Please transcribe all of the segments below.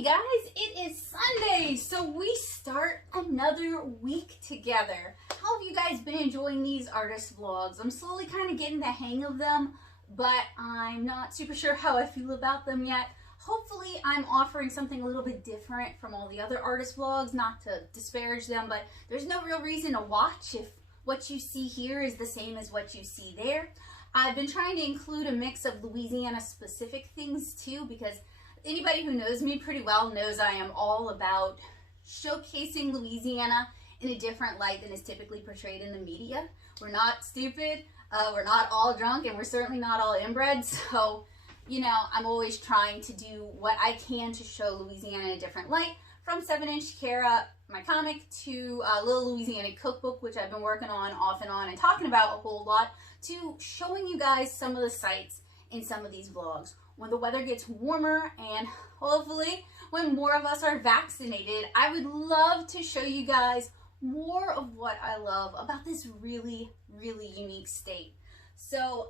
Hey guys, it is Sunday, so we start another week together. How have you guys been enjoying these artist vlogs? I'm slowly kind of getting the hang of them, but I'm not super sure how I feel about them yet. Hopefully I'm offering something a little bit different from all the other artist vlogs, not to disparage them, but there's no real reason to watch if what you see here is the same as what you see there. I've been trying to include a mix of Louisiana specific things too, because anybody who knows me pretty well knows I am all about showcasing Louisiana in a different light than is typically portrayed in the media. We're not stupid, we're not all drunk, and we're certainly not all inbred, so, you know, I'm always trying to do what I can to show Louisiana in a different light, from 7-inch Cara, my comic, to Little Louisiana Cookbook, which I've been working on off and on and talking about a whole lot, to showing you guys some of the sights in some of these vlogs. When the weather gets warmer and hopefully when more of us are vaccinated, I would love to show you guys more of what I love about this really, really unique state. So,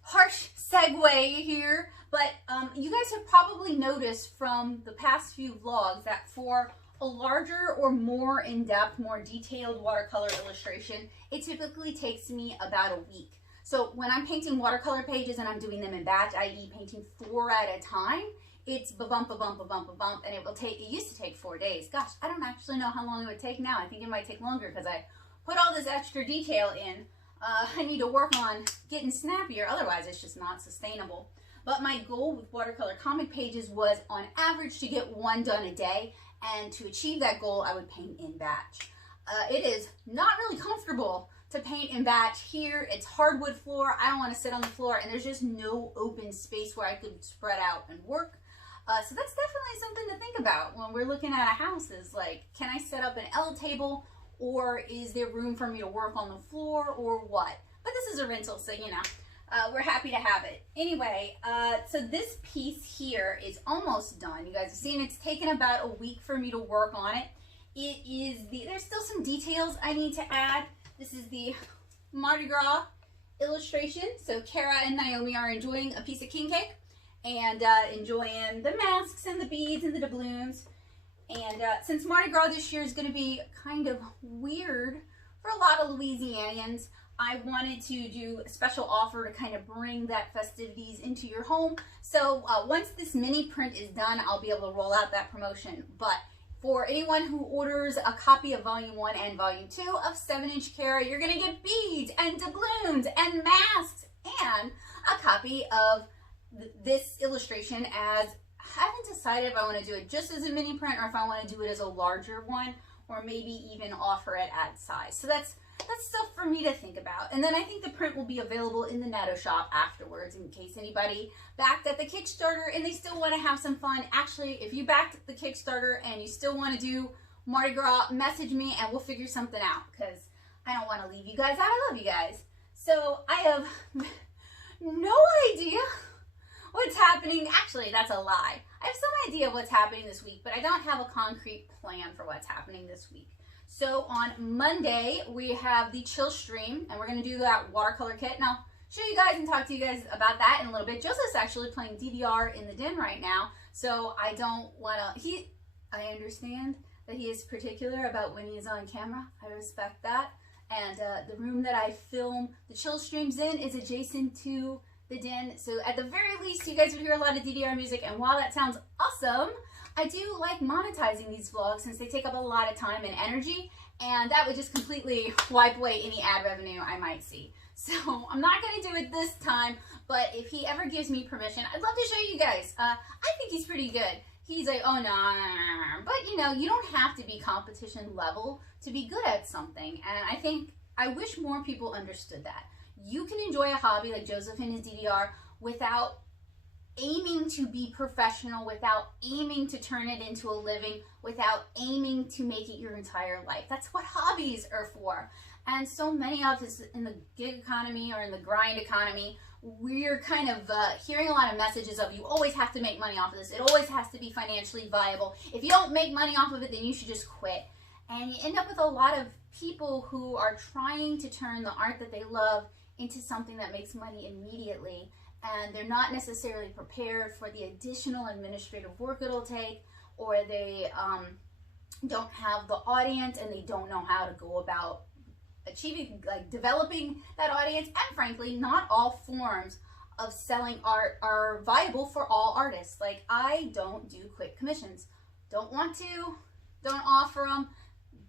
harsh segue here, but you guys have probably noticed from the past few vlogs that for a larger or more in-depth, more detailed watercolor illustration, it typically takes me about a week. So when I'm painting watercolor pages and I'm doing them in batch, i.e. painting 4 at a time, it's ba-bump, ba-bump, ba-bump, ba-bump, and it used to take 4 days. Gosh, I don't actually know how long it would take now. I think it might take longer because I put all this extra detail in. I need to work on getting snappier, otherwise it's just not sustainable. But my goal with watercolor comic pages was on average to get 1 done a day, and to achieve that goal, I would paint in batch. It is not really comfortable to paint in batch here. It's hardwood floor. I don't want to sit on the floor, and there's just no open space where I could spread out and work. So that's definitely something to think about when we're looking at a house, is like, can I set up an L table, or is there room for me to work on the floor, or what? But this is a rental, so you know, we're happy to have it. Anyway, so this piece here is almost done. You guys have seen it's taken about a week for me to work on it. There's still some details I need to add. This is the Mardi Gras illustration. So Cara and Naomi are enjoying a piece of king cake and enjoying the masks and the beads and the doubloons. And since Mardi Gras this year is going to be kind of weird for a lot of Louisianians, I wanted to do a special offer to kind of bring that festivities into your home. So once this mini print is done, I'll be able to roll out that promotion. But for anyone who orders a copy of Volume 1 and Volume 2 of 7-inch Cara, you're going to get beads and doubloons and masks and a copy of this illustration. As I haven't decided if I want to do it just as a mini print or if I want to do it as a larger one, or maybe even offer it at size. So that's stuff for me to think about. And then I think the print will be available in the Netto shop afterwards in case anybody backed at the Kickstarter and they still want to have some fun. Actually, if you backed the Kickstarter and you still want to do Mardi Gras, message me and we'll figure something out, because I don't want to leave you guys out. I love you guys. So I have no idea what's happening. Actually, that's a lie. I have some idea of what's happening this week, but I don't have a concrete plan for what's happening this week. So on Monday, we have the Chillstream, and we're going to do that watercolor kit. And I'll show you guys and talk to you guys about that in a little bit. Joseph's actually playing DDR in the den right now, so I don't want to, I understand that he is particular about when he is on camera. I respect that. And the room that I film the Chillstreams in is adjacent to the den. So at the very least, you guys would hear a lot of DDR music. And while that sounds awesome, I do like monetizing these vlogs since they take up a lot of time and energy, and that would just completely wipe away any ad revenue I might see. So I'm not going to do it this time, but if he ever gives me permission, I'd love to show you guys. I think he's pretty good. He's like, oh no, but you know, you don't have to be competition level to be good at something, and I wish more people understood that. You can enjoy a hobby like Joseph and his DDR without aiming to be professional, without aiming to turn it into a living, without aiming to make it your entire life. That's what hobbies are for. And so many of us in the gig economy or in the grind economy, we're kind of hearing a lot of messages of, you always have to make money off of this. It always has to be financially viable. If you don't make money off of it, then you should just quit. And you end up with a lot of people who are trying to turn the art that they love into something that makes money immediately. and they're not necessarily prepared for the additional administrative work it'll take, or they don't have the audience and they don't know how to go about achieving, like developing that audience. And frankly, not all forms of selling art are viable for all artists. Like, I don't do quick commissions. Don't want to, don't offer them,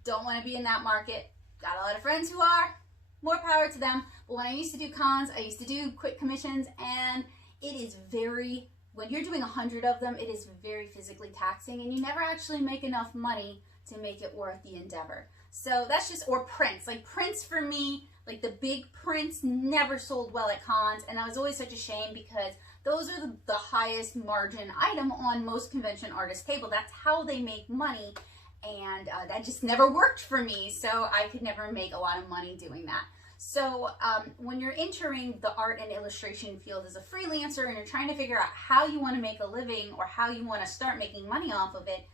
don't want to be in that market. Got a lot of friends who are, more power to them. But when I used to do cons, I used to do quick commissions, and it is very, when you're doing 100 of them, it is very physically taxing, and you never actually make enough money to make it worth the endeavor. So that's just, or prints. Like prints for me, like the big prints never sold well at cons, and that was always such a shame because those are the highest margin item on most convention artists' table. That's how they make money, and that just never worked for me, so I could never make a lot of money doing that. So when you're entering the art and illustration field as a freelancer and you're trying to figure out how you want to make a living or how you want to start making money off of it,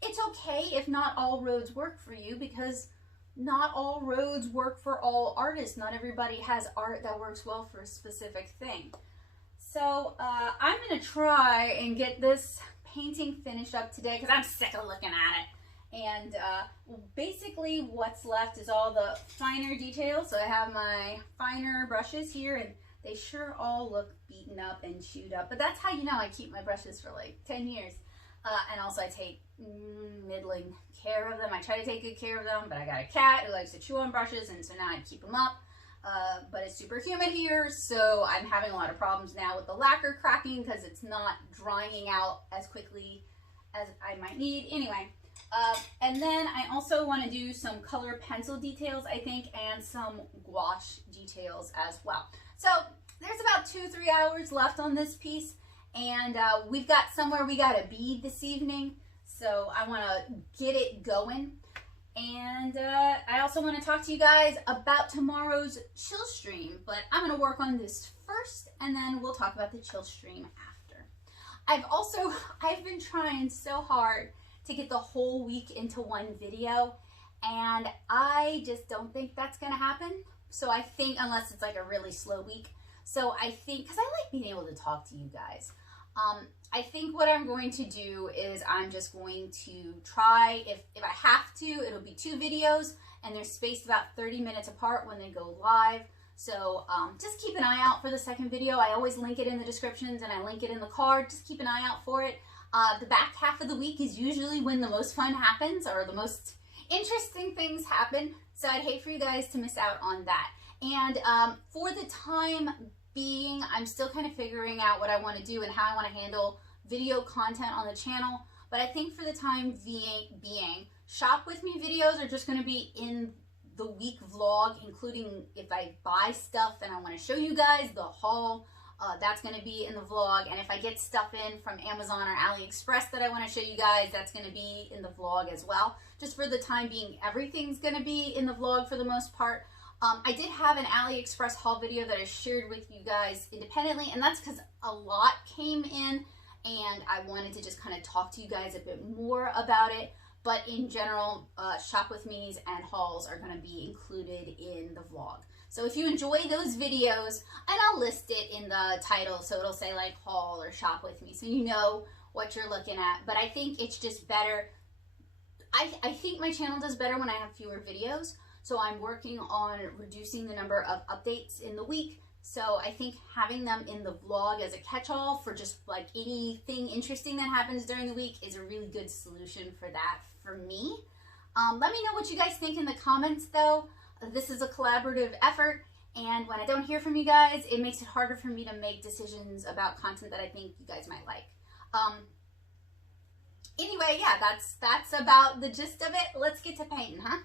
it's okay if not all roads work for you, because not all roads work for all artists. Not everybody has art that works well for a specific thing. So I'm going to try and get this painting finished up today because I'm sick of looking at it. And basically what's left is all the finer details. So I have my finer brushes here, and they sure all look beaten up and chewed up. But that's how you know I keep my brushes for like 10 years. And also I take middling care of them. I try to take good care of them, but I got a cat who likes to chew on brushes, and so now I keep them up. But it's super humid here, so I'm having a lot of problems now with the lacquer cracking because it's not drying out as quickly as I might need. Anyway. And then I also want to do some color pencil details, I think, and some gouache details as well. So there's about 2-3 hours left on this piece, and we've got somewhere we got to be this evening, so I want to get it going. And I also want to talk to you guys about tomorrow's Chillstream, but I'm going to work on this first, and then we'll talk about the Chillstream after. I've been trying so hard to get the whole week into one video, and I just don't think that's gonna happen. So I think, unless it's like a really slow week, so I think, because I like being able to talk to you guys, I think what I'm going to do is I'm just going to try, if I have to, it'll be 2 videos, and they're spaced about 30 minutes apart when they go live. So just keep an eye out for the second video. I always link it in the descriptions, and I link it in the card. Just keep an eye out for it. The back half of the week is usually when the most fun happens, or the most interesting things happen, so I'd hate for you guys to miss out on that. And for the time being, I'm still kind of figuring out what I want to do and how I want to handle video content on the channel, but I think for the time being, shop with me videos are just going to be in the week vlog, including if I buy stuff and I want to show you guys the haul. That's going to be in the vlog, and if I get stuff in from Amazon or AliExpress that I want to show you guys, that's going to be in the vlog as well. Just for the time being, everything's going to be in the vlog for the most part. I did have an AliExpress haul video that I shared with you guys independently, and that's because a lot came in, and I wanted to just kind of talk to you guys a bit more about it. But in general, shop with me's and hauls are going to be included in the vlog. So if you enjoy those videos, and I'll list it in the title, so it'll say like haul or shop with me, so you know what you're looking at. But I think it's just better. I think my channel does better when I have fewer videos, so I'm working on reducing the number of updates in the week. So I think having them in the vlog as a catch-all for just like anything interesting that happens during the week is a really good solution for that for me. Let me know what you guys think in the comments though. This is a collaborative effort, and when I don't hear from you guys, it makes it harder for me to make decisions about content that I think you guys might like. Anyway, yeah, that's about the gist of it. Let's get to painting, huh?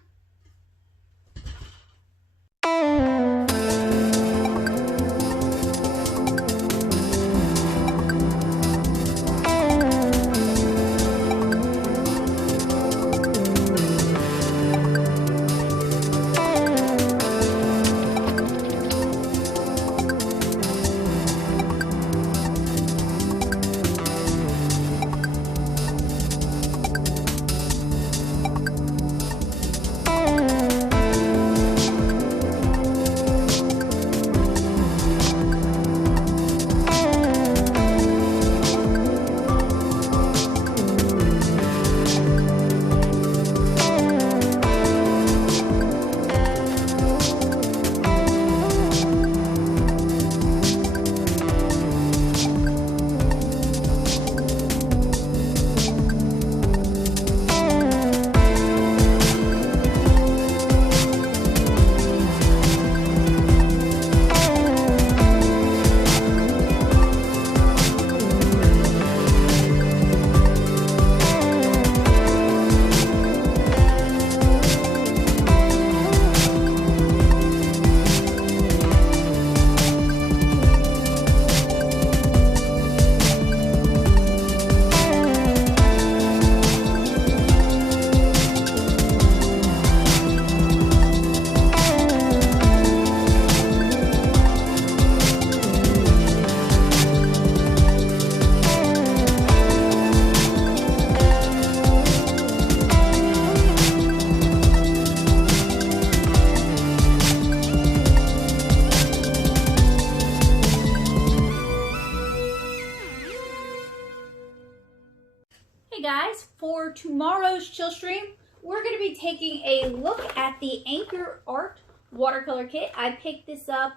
tomorrow's Chillstream, we're going to be taking a look at the Anchor Art watercolor kit. I picked this up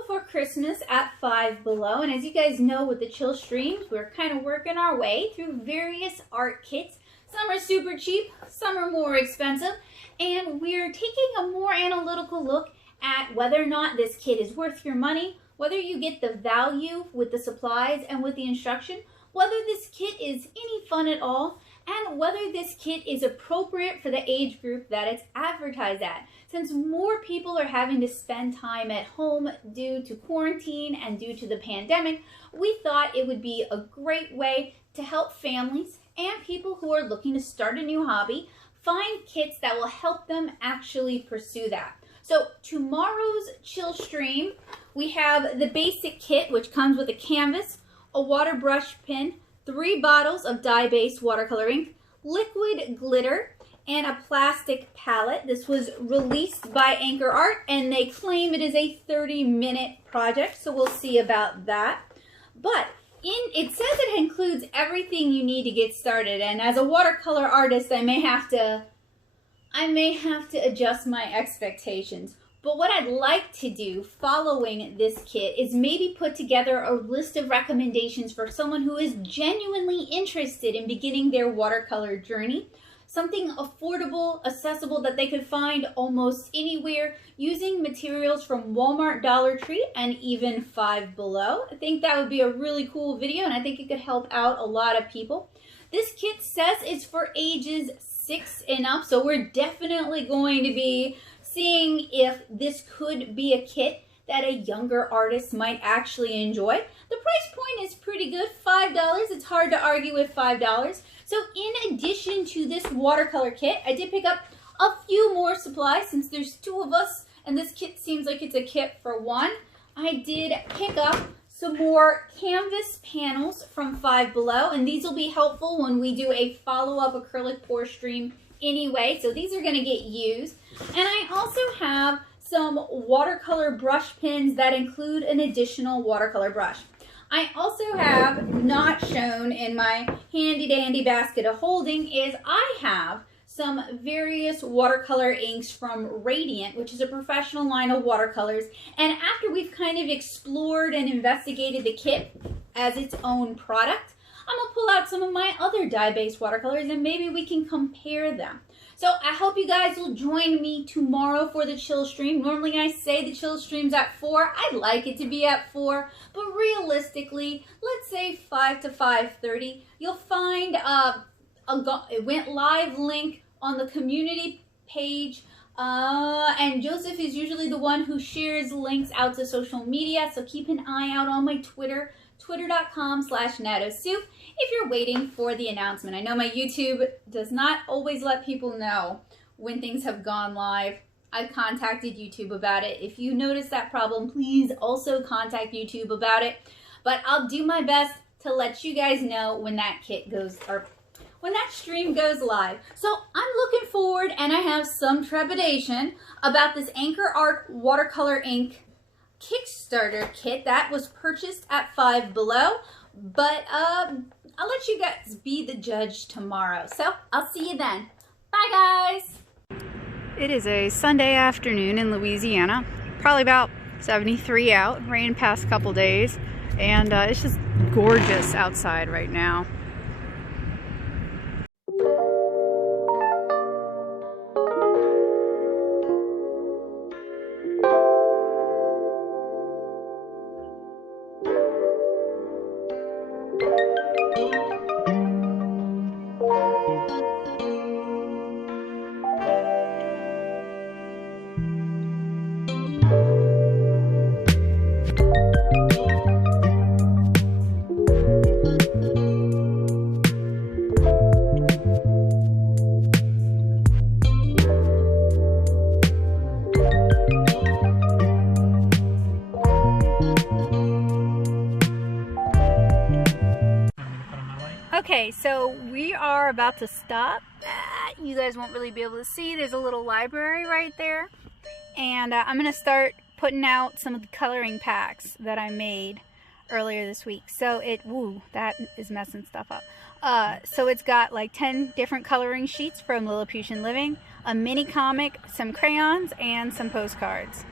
before Christmas at Five Below, and as you guys know with the Chillstreams, we're kind of working our way through various art kits. Some are super cheap, some are more expensive, and we're taking a more analytical look at whether or not this kit is worth your money, whether you get the value with the supplies and with the instruction, whether this kit is any fun at all, and whether this kit is appropriate for the age group that it's advertised at. Since more people are having to spend time at home due to quarantine and due to the pandemic, we thought it would be a great way to help families and people who are looking to start a new hobby find kits that will help them actually pursue that. So tomorrow's Chillstream, we have the basic kit, which comes with a canvas, a water brush pen, 3 bottles of dye-based watercolor ink, liquid glitter, and a plastic palette. This was released by Anchor Art, and they claim it is a 30-minute project, so we'll see about that. But it says it includes everything you need to get started, and as a watercolor artist, I may have to adjust my expectations. But what I'd like to do following this kit is maybe put together a list of recommendations for someone who is genuinely interested in beginning their watercolor journey. Something affordable, accessible that they could find almost anywhere using materials from Walmart, Dollar Tree, and even Five Below. I think that would be a really cool video, and I think it could help out a lot of people. This kit says it's for ages 6 and up, so we're definitely going to be seeing if this could be a kit that a younger artist might actually enjoy. The price point is pretty good, $5. It's hard to argue with $5. So in addition to this watercolor kit, I did pick up a few more supplies since there's 2 of us and this kit seems like it's a kit for 1. I did pick up some more canvas panels from Five Below, and these will be helpful when we do a follow-up acrylic pour stream anyway, so these are going to get used. And I also have some watercolor brush pens that include an additional watercolor brush. I also have, not shown in my handy dandy basket of holding, is I have some various watercolor inks from Radiant, which is a professional line of watercolors. And after we've kind of explored and investigated the kit as its own product, I'm going to pull out some of my other dye-based watercolors and maybe we can compare them. So I hope you guys will join me tomorrow for the Chillstream. Normally I say the Chillstream's at 4. I'd like it to be at 4, but realistically, let's say 5 to 5:30. You'll find it went live link on the community page. And Joseph is usually the one who shares links out to social media, so keep an eye out on my Twitter, twitter.com/natosoup, if you're waiting for the announcement. I know my YouTube does not always let people know when things have gone live. I've contacted YouTube about it. If you notice that problem, please also contact YouTube about it. But I'll do my best to let you guys know when that kit goes, or when that stream goes live. So I'm looking forward, and I have some trepidation about this Anchor Art watercolor ink Kickstarter kit that was purchased at Five Below, but I'll let you guys be the judge tomorrow. So I'll see you then. Bye guys. It is a Sunday afternoon in Louisiana, probably about 73 out, rain past couple days, and it's just gorgeous outside right now. Okay, so we are about to stop. You guys won't really be able to see. There's a little library right there. And I'm going to start putting out some of the coloring packs that I made earlier this week. So woo, that is messing stuff up. So it's got like 10 different coloring sheets from Lilliputian-Living, a mini comic, some crayons, and some postcards.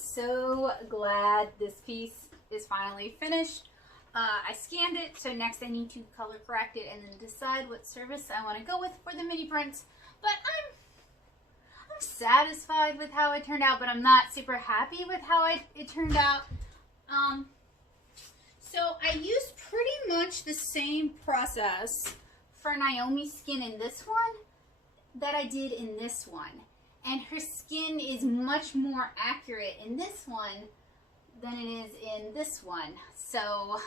So glad this piece is finally finished. I scanned it, so next I need to color correct it and then decide what service I want to go with for the mini prints. But I'm satisfied with how it turned out, but I'm not super happy with how it turned out. So I used pretty much the same process for Naomi's skin in this one that I did in this one. And her skin is much more accurate in this one than it is in this one. So,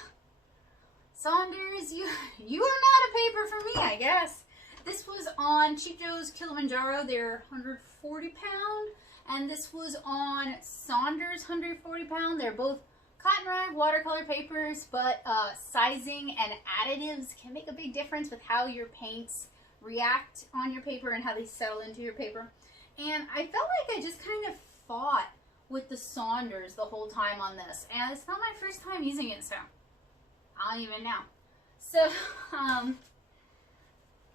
Saunders, you are not a paper for me, I guess. This was on Cheap Joe's Kilimanjaro, they're 140 pound. And this was on Saunders, 140 pound. They're both cotton rag watercolor papers, but sizing and additives can make a big difference with how your paints react on your paper and how they settle into your paper. And I felt like I just kind of fought with the Saunders the whole time on this. And it's not my first time using it, so I don't even know. So,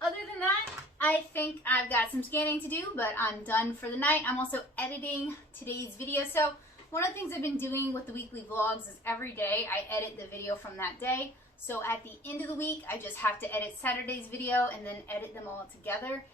other than that, I think I've got some scanning to do, but I'm done for the night. I'm also editing today's video. So, one of the things I've been doing with the weekly vlogs is every day I edit the video from that day. So, at the end of the week, I just have to edit Saturday's video and then edit them all together.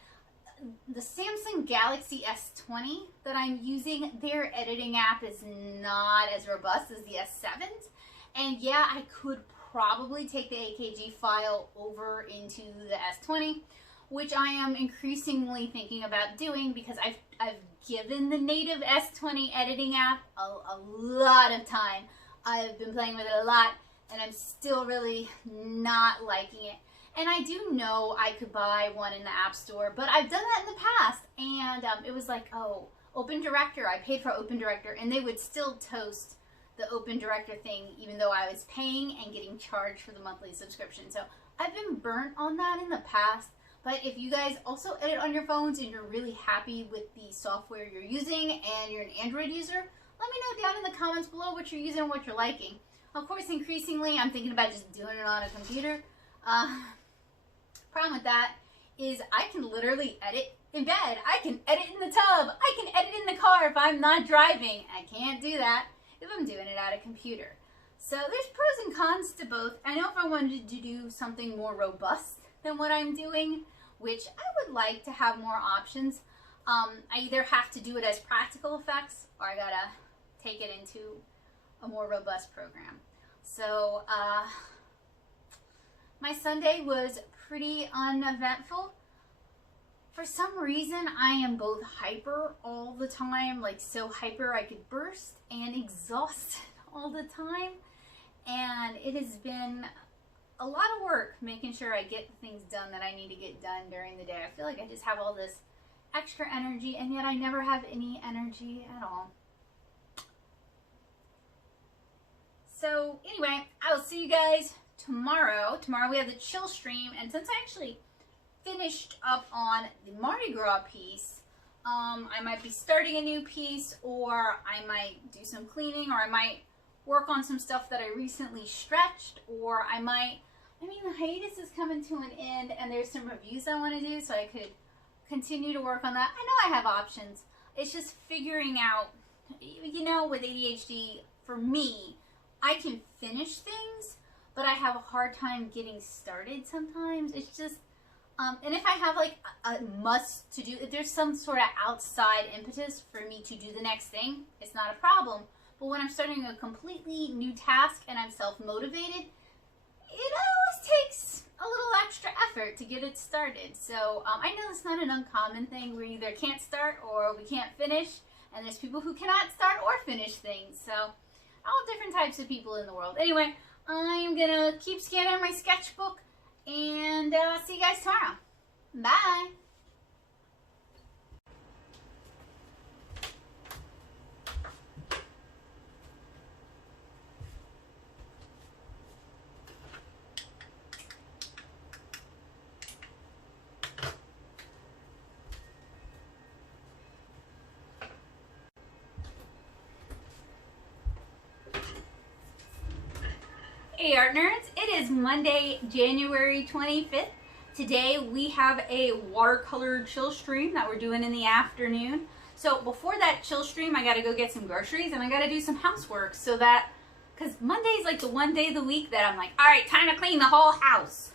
the Samsung Galaxy S20 that I'm using, their editing app is not as robust as the S7's. And yeah, I could probably take the AKG file over into the S20, which I am increasingly thinking about doing because I've given the native S20 editing app a lot of time. I've been playing with it a lot, and I'm still really not liking it. And I do know I could buy one in the App Store, but I've done that in the past, and it was like, oh, Open Director. I paid for Open Director, and they would still toast the Open Director thing, even though I was paying and getting charged for the monthly subscription. So I've been burnt on that in the past. But if you guys also edit on your phones and you're really happy with the software you're using and you're an Android user, let me know down in the comments below what you're using and what you're liking. Of course, increasingly, I'm thinking about just doing it on a computer. Problem with that is I can literally edit in bed. I can edit in the tub. I can edit in the car if I'm not driving. I can't do that if I'm doing it at a computer. So there's pros and cons to both. I know if I wanted to do something more robust than what I'm doing, which I would like to have more options, I either have to do it as practical effects or I gotta take it into a more robust program. So my Sunday was pretty uneventful. For some reason, I am both hyper all the time, like so hyper I could burst, and exhausted all the time. And it has been a lot of work making sure I get the things done that I need to get done during the day. I feel like I just have all this extra energy, and yet I never have any energy at all. So anyway, I will see you guys tomorrow. Tomorrow we have the Chillstream, and since I actually finished up on the Mardi Gras piece, I might be starting a new piece, or I might do some cleaning, or I might work on some stuff that I recently stretched, or I mean, the hiatus is coming to an end, and there's some reviews I want to do, so I could continue to work on that. I know I have options. It's just figuring out, you know, with ADHD, for me, I can finish things, but I have a hard time getting started sometimes. It's just, and if I have like a must to do, if there's some sort of outside impetus for me to do the next thing, it's not a problem. But when I'm starting a completely new task and I'm self-motivated, it always takes a little extra effort to get it started. So I know it's not an uncommon thing. We either can't start or we can't finish, and there's people who cannot start or finish things. So all different types of people in the world. Anyway, I'm gonna keep scanning my sketchbook, and see you guys tomorrow. Bye. Hey Art Nerds, it is Monday, January 25th. Today we have a watercolor chill stream that we're doing in the afternoon. So before that chill stream, I gotta go get some groceries and I gotta do some housework, so that, because Monday is like the one day of the week that I'm like, all right, time to clean the whole house.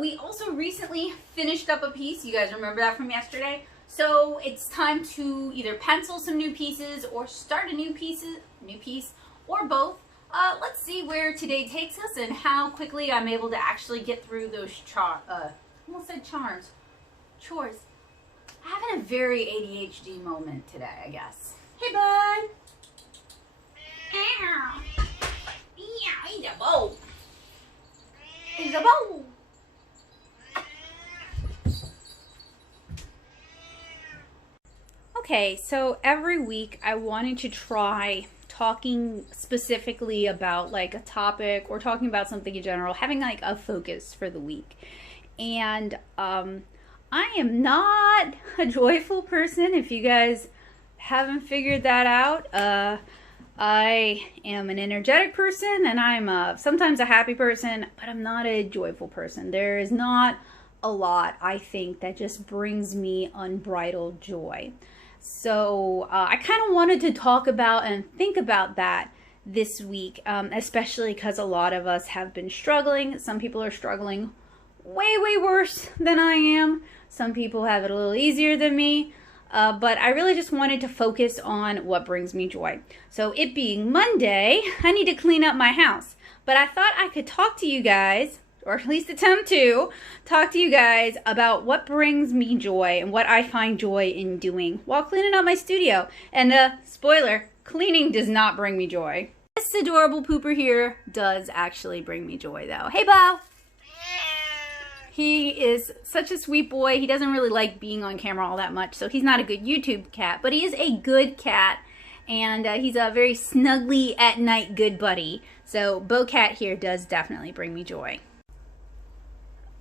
We also recently finished up a piece. You guys remember that from yesterday? So it's time to either pencil some new pieces or start a new piece, or both. Let's see where today takes us and how quickly I'm able to actually get through those chores. I'm having a very ADHD moment today, I guess. Hey, bud. Ow. Yeah, he's a bowl. He's a bowl. Okay, so every week I wanted to try talking specifically about like a topic or talking about something in general, having like a focus for the week. And I am not a joyful person, if you guys haven't figured that out. I am an energetic person, and I'm sometimes a happy person, but I'm not a joyful person. There is not a lot, I think, that just brings me unbridled joy. So I kind of wanted to talk about and think about that this week, especially because a lot of us have been struggling. Some people are struggling way worse than I am. Some people have it a little easier than me. But I really just wanted to focus on what brings me joy. So it being Monday, I need to clean up my house. But I thought I could talk to you guys, or at least attempt to talk to you guys about what brings me joy and what I find joy in doing while cleaning up my studio. And spoiler, cleaning does not bring me joy. This adorable pooper here does actually bring me joy though. Hey, Bo! He is such a sweet boy. He doesn't really like being on camera all that much, so he's not a good YouTube cat, but he is a good cat, and he's a very snuggly at night good buddy. So Bo Cat here does definitely bring me joy.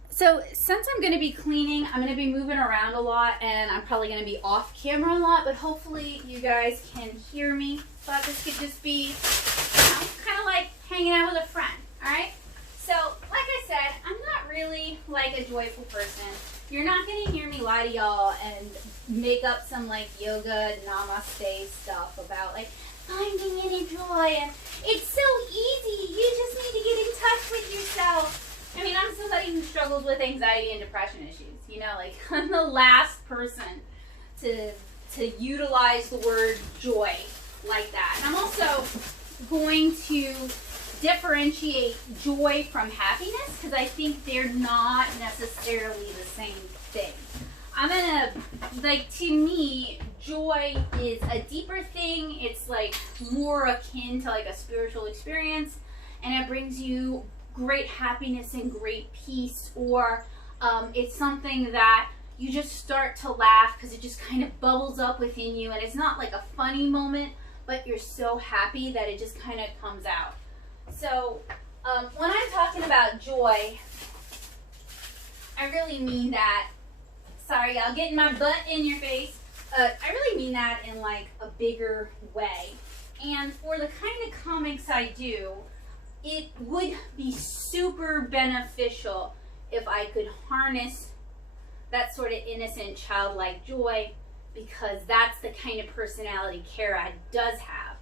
So since I'm going to be cleaning, I'm going to be moving around a lot, and I'm probably going to be off camera a lot, but hopefully you guys can hear me. Thought this could just be, kind of like hanging out with a friend, all right? So, like I said, I'm not really like a joyful person. You're not going to hear me lie to y'all and make up some like yoga namaste stuff about like finding inner joy. And it's so easy. You just need to get in touch with yourself. I mean, I'm somebody who struggles with anxiety and depression issues. You know, like I'm the last person to utilize the word joy like that. And I'm also going to differentiate joy from happiness because I think they're not necessarily the same thing. I'm gonna, like, to me, joy is a deeper thing. It's like more akin to like a spiritual experience, and it brings you great happiness and great peace, or it's something that you just start to laugh because it just kind of bubbles up within you, and it's not like a funny moment, but you're so happy that it just kind of comes out. So, when I'm talking about joy, I really mean that, sorry y'all, getting my butt in your face, I really mean that in like a bigger way. And for the kind of comics I do, it would be super beneficial if I could harness that sort of innocent, childlike joy, because that's the kind of personality Kara does have.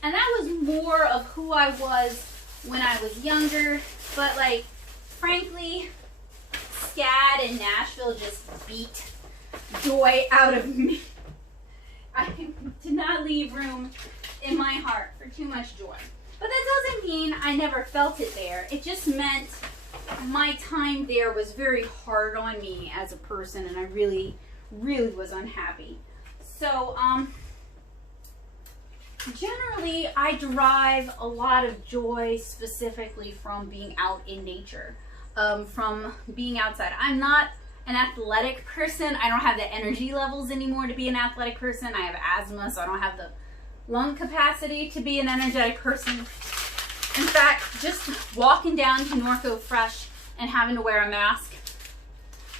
And that was more of who I was when I was younger, but like, frankly, SCAD and Nashville just beat joy out of me. I did not leave room in my heart for too much joy. But that doesn't mean I never felt it there. It just meant my time there was very hard on me as a person, and I really, really was unhappy. So, generally, I derive a lot of joy specifically from being out in nature, from being outside. I'm not an athletic person. I don't have the energy levels anymore to be an athletic person. I have asthma, so I don't have the lung capacity to be an energetic person. In fact, just walking down to Norco Fresh and having to wear a mask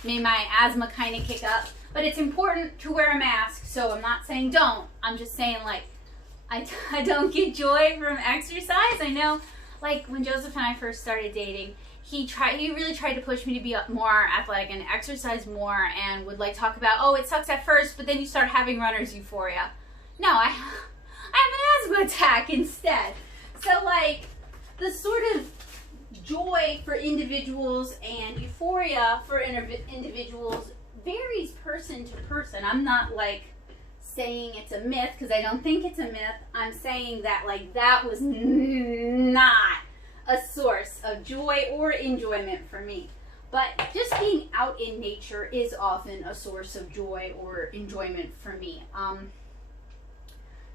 made my asthma kind of kick up. But it's important to wear a mask, so I'm not saying don't. I'm just saying, like, I don't get joy from exercise. I know, like, when Joseph and I first started dating, he really tried to push me to be more athletic and exercise more, and would like talk about, oh, it sucks at first, but then you start having runner's euphoria. No, I have an asthma attack instead. So, like, the sort of joy for individuals and euphoria for individuals varies person to person. I'm not like saying it's a myth, because I don't think it's a myth. I'm saying that like that was not a source of joy or enjoyment for me. But just being out in nature is often a source of joy or enjoyment for me.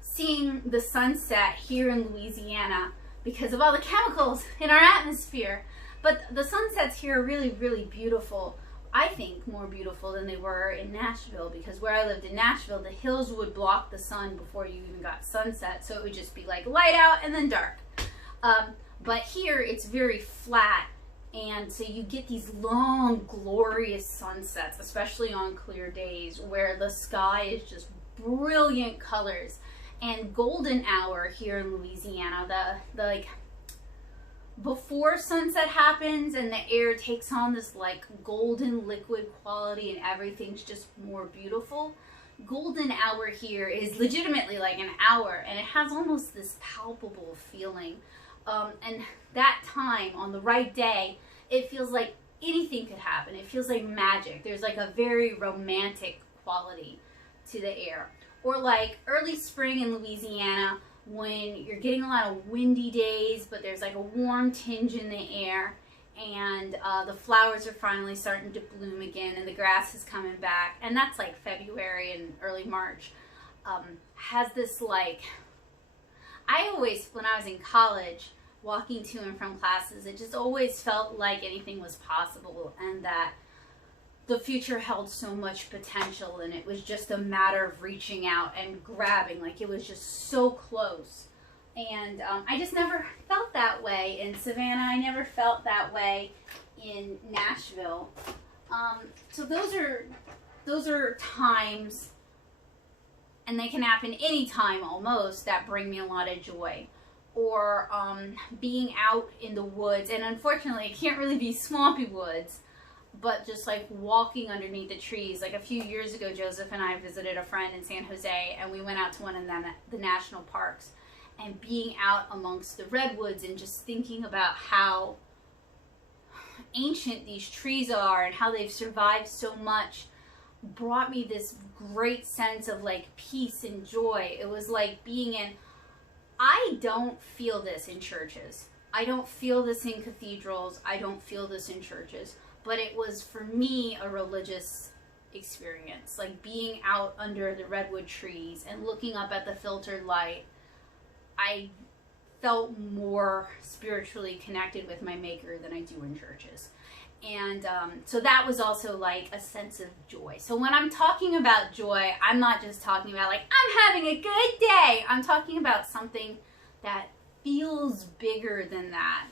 Seeing the sunset here in Louisiana, because of all the chemicals in our atmosphere, but the sunsets here are really, really beautiful. I think more beautiful than they were in Nashville, because where I lived in Nashville, the hills would block the sun before you even got sunset, so it would just be like light out and then dark. But here it's very flat, and so you get these long, glorious sunsets, especially on clear days where the sky is just brilliant colors. And golden hour here in Louisiana, the like before sunset happens and the air takes on this like golden liquid quality and everything's just more beautiful. Golden hour here is legitimately like an hour, and it has almost this palpable feeling. And that time on the right day, it feels like anything could happen. It feels like magic. There's like a very romantic quality to the air. Or like early spring in Louisiana when you're getting a lot of windy days, but there's like a warm tinge in the air, and the flowers are finally starting to bloom again, and the grass is coming back, and that's like February and early March. Has this like, I always, when I was in college, walking to and from classes, it just always felt like anything was possible, and that the future held so much potential, and it was just a matter of reaching out and grabbing, like it was just so close. And I just never felt that way in Savannah. I never felt that way in Nashville. So those are times, and they can happen anytime almost, that bring me a lot of joy. Or being out in the woods, and unfortunately it can't really be swampy woods, but just like walking underneath the trees. Like a few years ago, Joseph and I visited a friend in San Jose, and we went out to one of the national parks. And being out amongst the redwoods and just thinking about how ancient these trees are and how they've survived so much brought me this great sense of like peace and joy. It was like being in, I don't feel this in churches. I don't feel this in cathedrals. I don't feel this in churches. But it was for me a religious experience, like being out under the redwood trees and looking up at the filtered light. I felt more spiritually connected with my maker than I do in churches. And so that was also like a sense of joy. So when I'm talking about joy, I'm not just talking about like, I'm having a good day. I'm talking about something that feels bigger than that.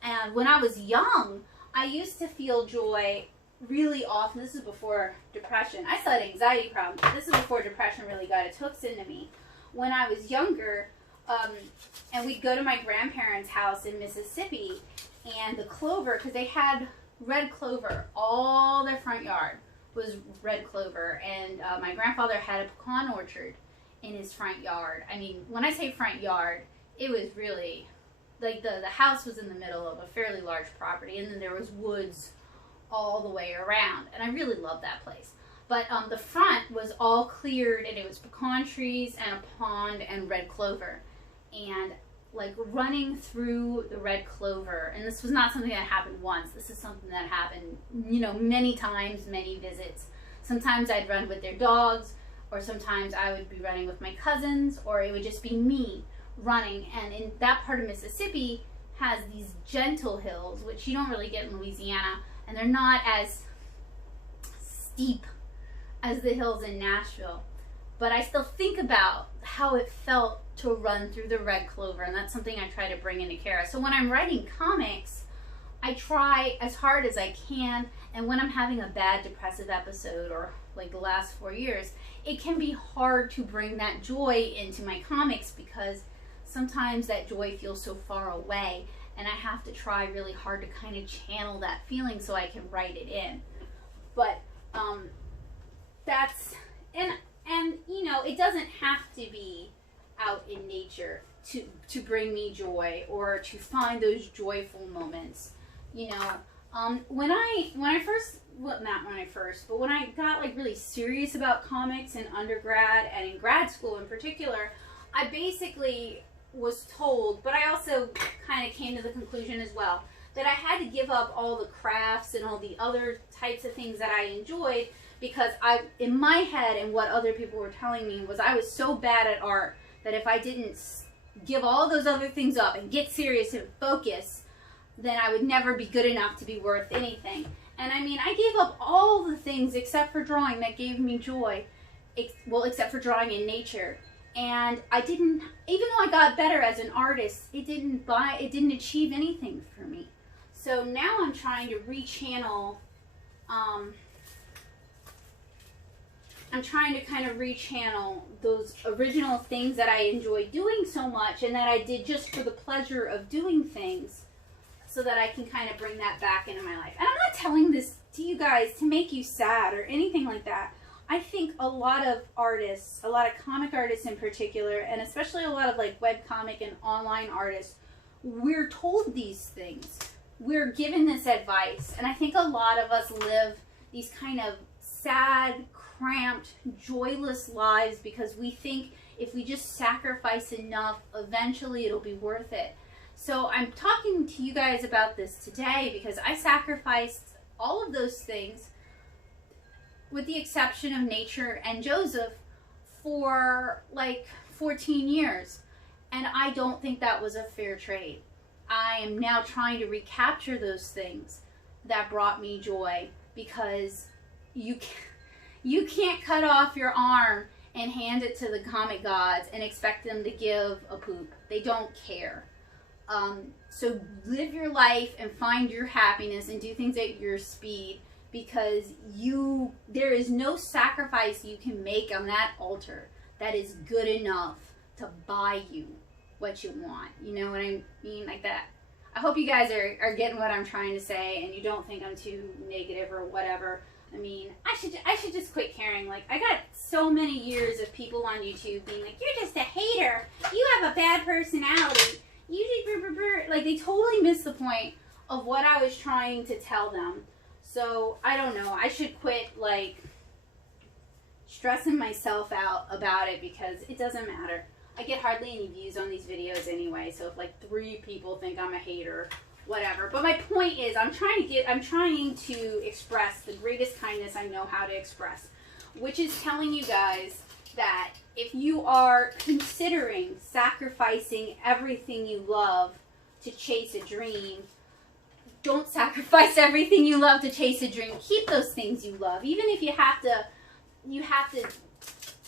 And when I was young, I used to feel joy really often. This is before depression. I still had anxiety problems, but this is before depression really got its hooks into me. When I was younger, and we'd go to my grandparents' house in Mississippi, and the clover, because they had red clover, all their front yard was red clover, and my grandfather had a pecan orchard in his front yard. I mean, when I say front yard, it was really, like the house was in the middle of a fairly large property, and then there was woods all the way around, and I really loved that place. But the front was all cleared, and it was pecan trees and a pond and red clover. And like running through the red clover, and this was not something that happened once, this is something that happened, you know, many times, many visits. Sometimes I'd run with their dogs, or sometimes I would be running with my cousins, or it would just be me running. And in that part of Mississippi has these gentle hills, which you don't really get in Louisiana, and they're not as steep as the hills in Nashville. But I still think about how it felt to run through the red clover, and that's something I try to bring into Kara. So when I'm writing comics, I try as hard as I can, and when I'm having a bad depressive episode, or like the last 4 years, it can be hard to bring that joy into my comics, because sometimes that joy feels so far away, and I have to try really hard to kind of channel that feeling so I can write it in. But that's, and you know, it doesn't have to be out in nature to bring me joy, or to find those joyful moments. You know, when I first, well, not when I first, but when I got like really serious about comics in undergrad and in grad school in particular, I basically was told, but I also kind of came to the conclusion as well, that I had to give up all the crafts and all the other types of things that I enjoyed, because in my head, and what other people were telling me, was I was so bad at art that if I didn't give all those other things up and get serious and focus, then I would never be good enough to be worth anything. And I mean, I gave up all the things except for drawing that gave me joy, well, except for drawing in nature. And I didn't, even though I got better as an artist, it didn't achieve anything for me. So now I'm trying to rechannel, I'm trying to kind of rechannel those original things that I enjoyed doing so much, and that I did just for the pleasure of doing things, so that I can kind of bring that back into my life. And I'm not telling this to you guys to make you sad or anything like that. I think a lot of artists, a lot of comic artists in particular, and especially a lot of like webcomic and online artists, we're told these things. we're given this advice, and I think a lot of us live these kind of sad, cramped, joyless lives because we think if we just sacrifice enough, eventually it'll be worth it. So I'm talking to you guys about this today because I sacrificed all of those things, with the exception of nature and Joseph, for like 14 years. And I don't think that was a fair trade. I am now trying to recapture those things that brought me joy, because you can't cut off your arm and hand it to the comic gods and expect them to give a poop. They don't care. So live your life and find your happiness and do things at your speed, because there is no sacrifice you can make on that altar that is good enough to buy you what you want. You know what I mean? Like that. I hope you guys are getting what I'm trying to say, and you don't think I'm too negative or whatever. I mean, I should just quit caring. Like, I got so many years of people on YouTube being like, "You're just a hater. You have a bad personality. You did," like, they totally missed the point of what I was trying to tell them. So I don't know. I should quit like stressing myself out about it, because it doesn't matter. I get hardly any views on these videos anyway. So if like 3 people think I'm a hater, whatever. But my point is, I'm trying to express the greatest kindness I know how to express, which is telling you guys that if you are considering sacrificing everything you love to chase a dream, don't sacrifice everything you love to chase a dream. Keep those things you love, even if you have to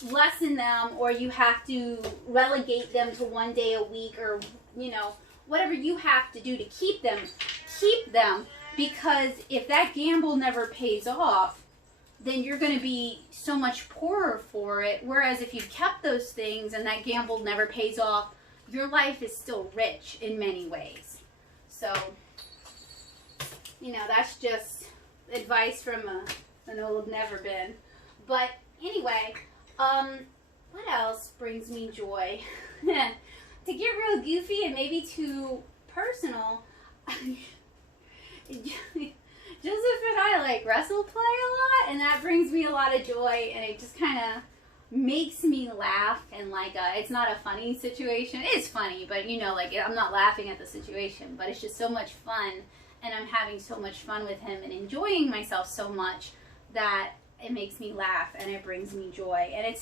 lessen them, or you have to relegate them to 1 day a week, or whatever you have to do to keep them, because if that gamble never pays off, then you're going to be so much poorer for it. Whereas if you kept those things and that gamble never pays off, your life is still rich in many ways. So, that's just advice from an old never been. But anyway, what else brings me joy? To get real goofy and maybe too personal, Joseph and I like wrestle play a lot, and that brings me a lot of joy, and it just kind of makes me laugh, and like it's not a funny situation. It is funny, but I'm not laughing at the situation, but it's just so much fun, and I'm having so much fun with him and enjoying myself so much that it makes me laugh and it brings me joy. And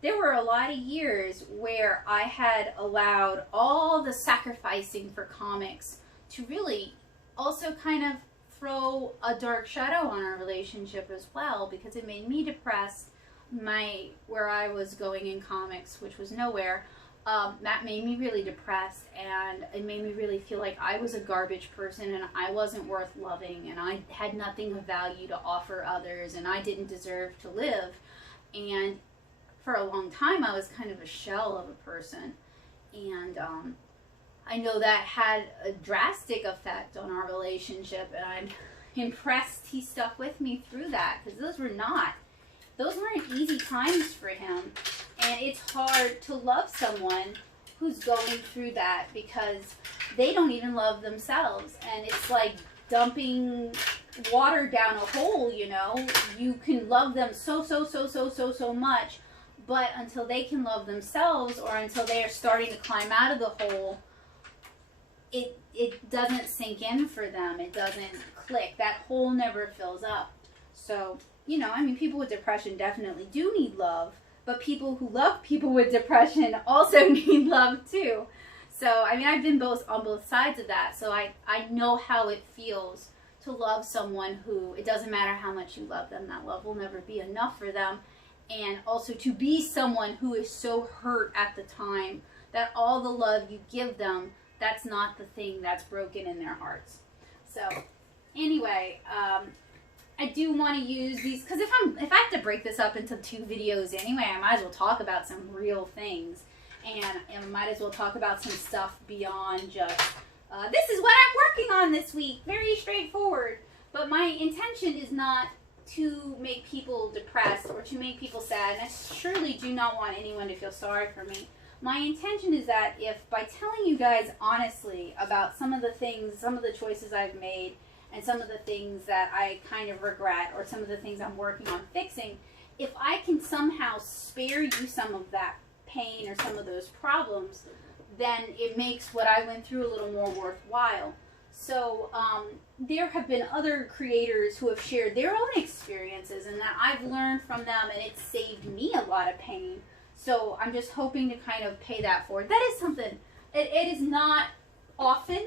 there were a lot of years where I had allowed all the sacrificing for comics to really also kind of throw a dark shadow on our relationship as well, because it made me depressed. Where I was going in comics, which was nowhere, that made me really depressed, and it made me really feel like I was a garbage person and I wasn't worth loving, and I had nothing of value to offer others, and I didn't deserve to live. And for a long time I was kind of a shell of a person, and I know that had a drastic effect on our relationship, and I'm impressed he stuck with me through that, because those weren't easy times for him. And it's hard to love someone who's going through that, because they don't even love themselves, and it's like dumping water down a hole. You can love them so much, but until they can love themselves, or until they are starting to climb out of the hole, it doesn't sink in for them. It doesn't click. That hole never fills up. So, people with depression definitely do need love, but people who love people with depression also need love too. So, I've been on both sides of that. So I know how it feels to love someone who, it doesn't matter how much you love them, that love will never be enough for them. And also to be someone who is so hurt at the time that all the love you give them, that's not the thing that's broken in their hearts. So anyway, I do want to use these, because if I have to break this up into 2 videos anyway, I might as well talk about some real things, and I might as well talk about some stuff beyond just this is what I'm working on this week. Very straightforward. But my intention is not to make people depressed or to make people sad, and I surely do not want anyone to feel sorry for me. my intention is that if by telling you guys honestly about some of the things, some of the choices I've made, and some of the things that I kind of regret, or some of the things I'm working on fixing, if I can somehow spare you some of that pain or some of those problems, then it makes what I went through a little more worthwhile. So there have been other creators who have shared their own experiences and that I've learned from them, and it's saved me a lot of pain. So I'm just hoping to kind of pay that forward. That is something, it is not often.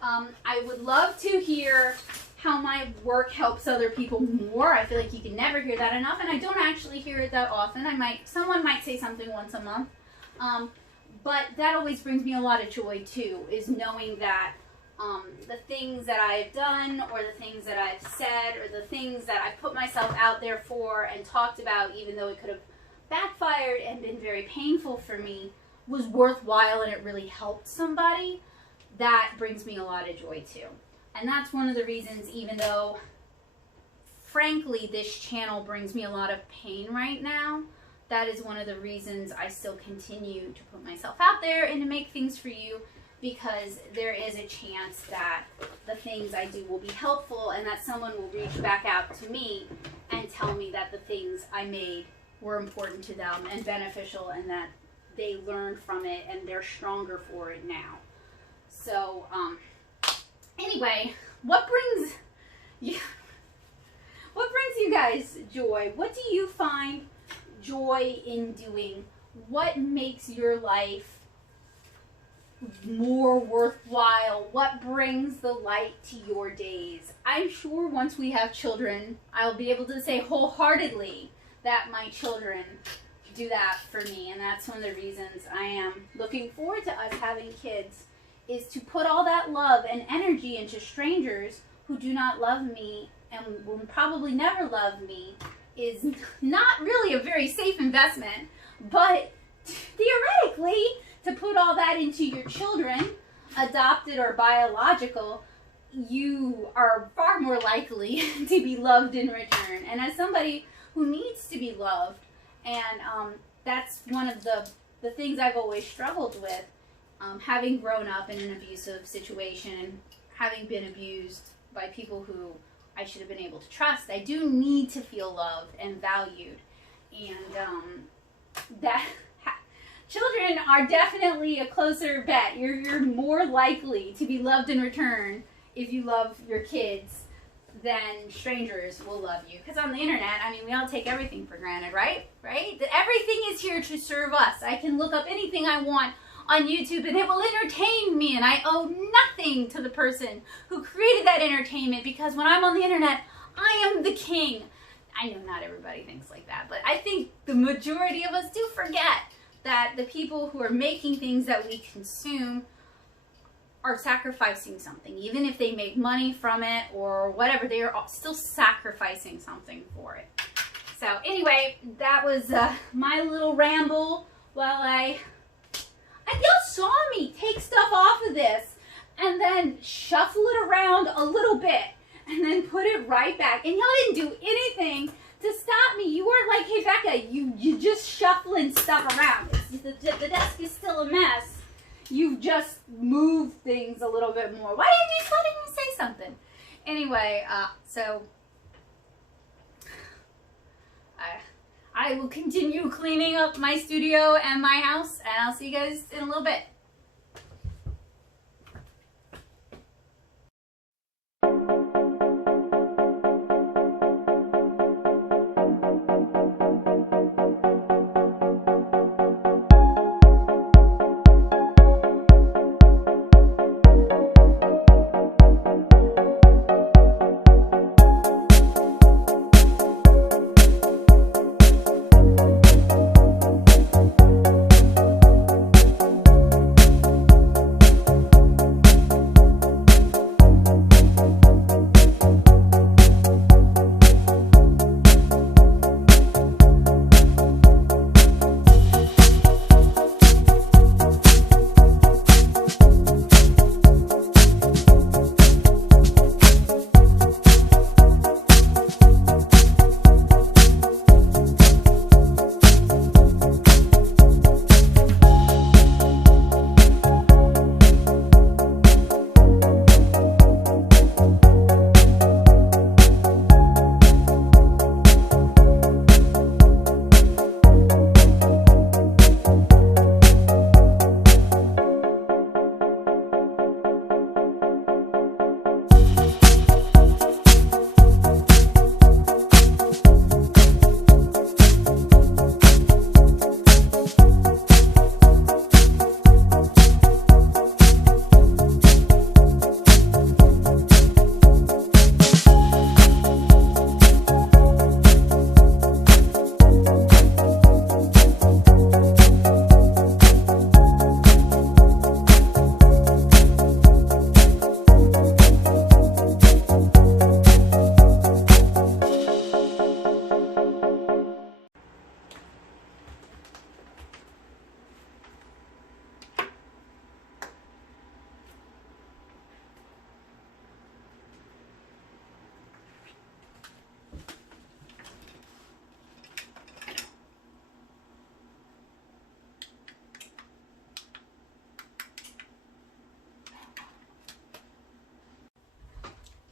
I would love to hear how my work helps other people more. I feel like you can never hear that enough, and I don't actually hear it that often. Someone might say something once a month, but that always brings me a lot of joy too, is knowing that the things that I've done, or the things that I've said, or the things that I've put myself out there for and talked about, even though it could have backfired and been very painful for me, was worthwhile and it really helped somebody. That brings me a lot of joy too. And that's one of the reasons, even though frankly this channel brings me a lot of pain right now, that is one of the reasons I still continue to put myself out there and to make things for you, because there is a chance that the things I do will be helpful and that someone will reach back out to me and tell me that the things I made were important to them and beneficial, and that they learned from it and they're stronger for it now. So, anyway, what brings you guys joy? What do you find joy in doing? What makes your life more worthwhile? What brings the light to your days? I'm sure once we have children, I'll be able to say wholeheartedly that my children do that for me, and that's one of the reasons I am looking forward to us having kids, is to put all that love and energy into strangers who do not love me and will probably never love me. Is not really a very safe investment, but theoretically, to put all that into your children, adopted or biological, you are far more likely to be loved in return. And as somebody who needs to be loved, and that's one of the things I've always struggled with, having grown up in an abusive situation, having been abused by people who I should have been able to trust. I do need to feel loved and valued, and that children are definitely a closer bet. You're more likely to be loved in return if you love your kids than strangers will love you. Because on the internet, I mean, we all take everything for granted, right? That everything is here to serve us. I can look up anything I want on YouTube and it will entertain me, and I owe nothing to the person who created that entertainment, because when I'm on the internet, I am the king. I know not everybody thinks like that, but I think the majority of us do forget that the people who are making things that we consume are sacrificing something. Even if they make money from it or whatever, they are still sacrificing something for it. So anyway, that was my little ramble while y'all saw me take stuff off of this and then shuffle it around a little bit and then put it right back. And y'all didn't do anything to stop me. You weren't like, hey Becca, you just shuffling stuff around. The desk is still a mess. You just moved things a little bit more. Why didn't you say something? Anyway, so I will continue cleaning up my studio and my house, and I'll see you guys in a little bit.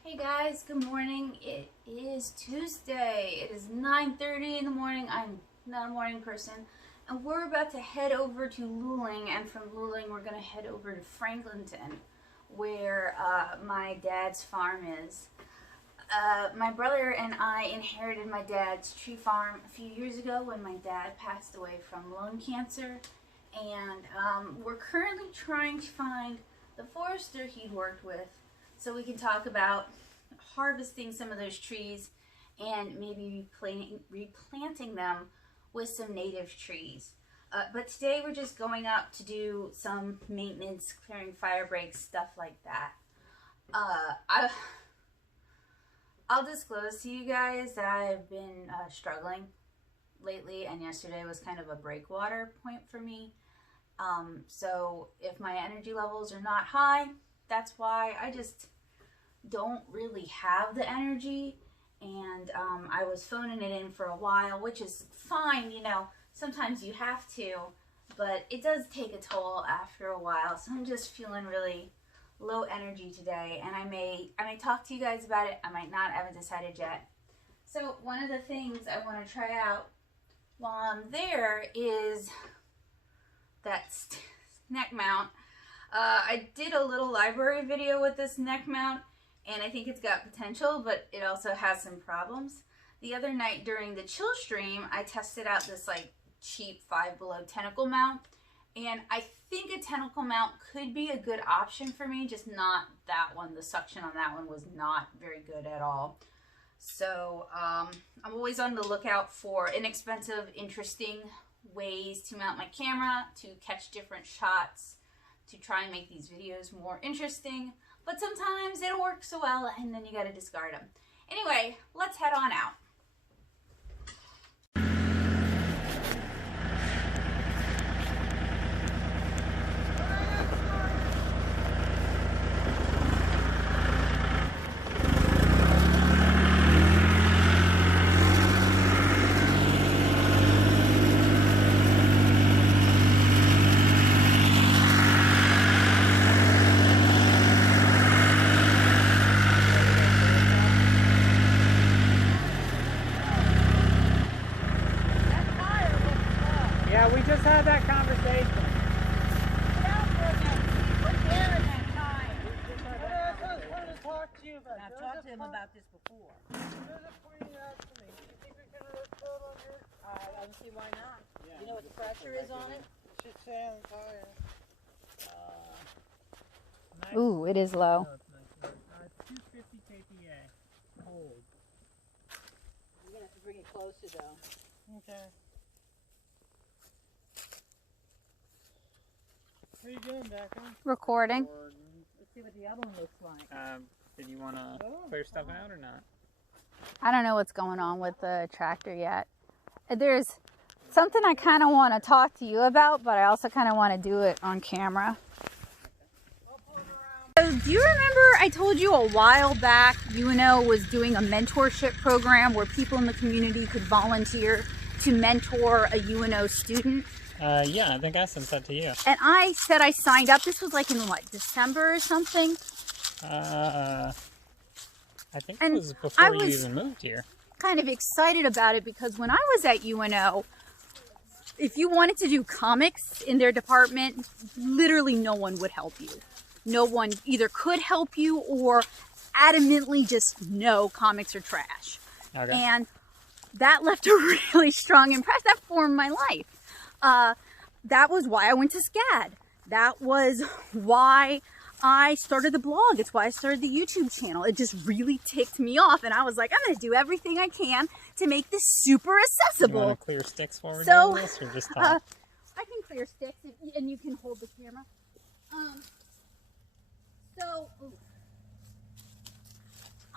Hey guys, good morning. It is Tuesday. It is 9:30 in the morning. I'm not a morning person. And we're about to head over to Luling, and from Luling we're going to head over to Franklinton, where my dad's farm is. My brother and I inherited my dad's tree farm a few years ago when my dad passed away from lung cancer. And we're currently trying to find the forester he worked with so we can talk about harvesting some of those trees and maybe replanting them with some native trees. But today we're just going up to do some maintenance, clearing fire breaks, stuff like that. I'll disclose to you guys that I've been struggling lately, and yesterday was kind of a breakwater point for me. So if my energy levels are not high, that's why. I just don't really have the energy, and I was phoning it in for a while, which is fine, you know, sometimes you have to, but it does take a toll after a while. So I'm just feeling really low energy today, and I may talk to you guys about it. I might not, I haven't decided yet. So one of the things I want to try out while I'm there is that neck mount. I did a little library video with this neck mount, and I think it's got potential, but it also has some problems. The other night during the Chillstream, I tested out this like cheap Five Below tentacle mount, and I think a tentacle mount could be a good option for me, just not that one. The suction on that one was not very good at all. So I'm always on the lookout for inexpensive, interesting ways to mount my camera, to catch different shots, to try and make these videos more interesting. But sometimes they don't work so well, and then you gotta discard them. Anyway, let's head on out. Yeah, we just had that conversation. I've talked to him about this before. I don't see why not. Yeah. You know what the pressure is on it? Should say on fire. Ooh, it is low. 250 kPa. Hold. You're gonna have to bring it closer though. Okay. What are you doing, Becca? Recording. Let's see what the other one looks like. Did you want to clear stuff out or not? I don't know what's going on with the tractor yet. There's something I kind of want to talk to you about, but I also kind of want to do it on camera. So do you remember I told you a while back UNO was doing a mentorship program where people in the community could volunteer to mentor a UNO student? Yeah, I think I sent that to you. And I said I signed up. This was like in what, December or something? I think And it was before I you was even moved here. kind of excited about it because when I was at UNO, if you wanted to do comics in their department, literally no one would help you. No one either could help you or adamantly just no, comics are trash. Okay. And that left a really strong impression. That formed my life. That was why I went to SCAD. That was why I started the blog. It's why I started the YouTube channel. It just really ticked me off, and I was like, I'm going to do everything I can to make this super accessible. You want to clear sticks while we're So, doing this, or just talk? I can clear sticks, and you can hold the camera.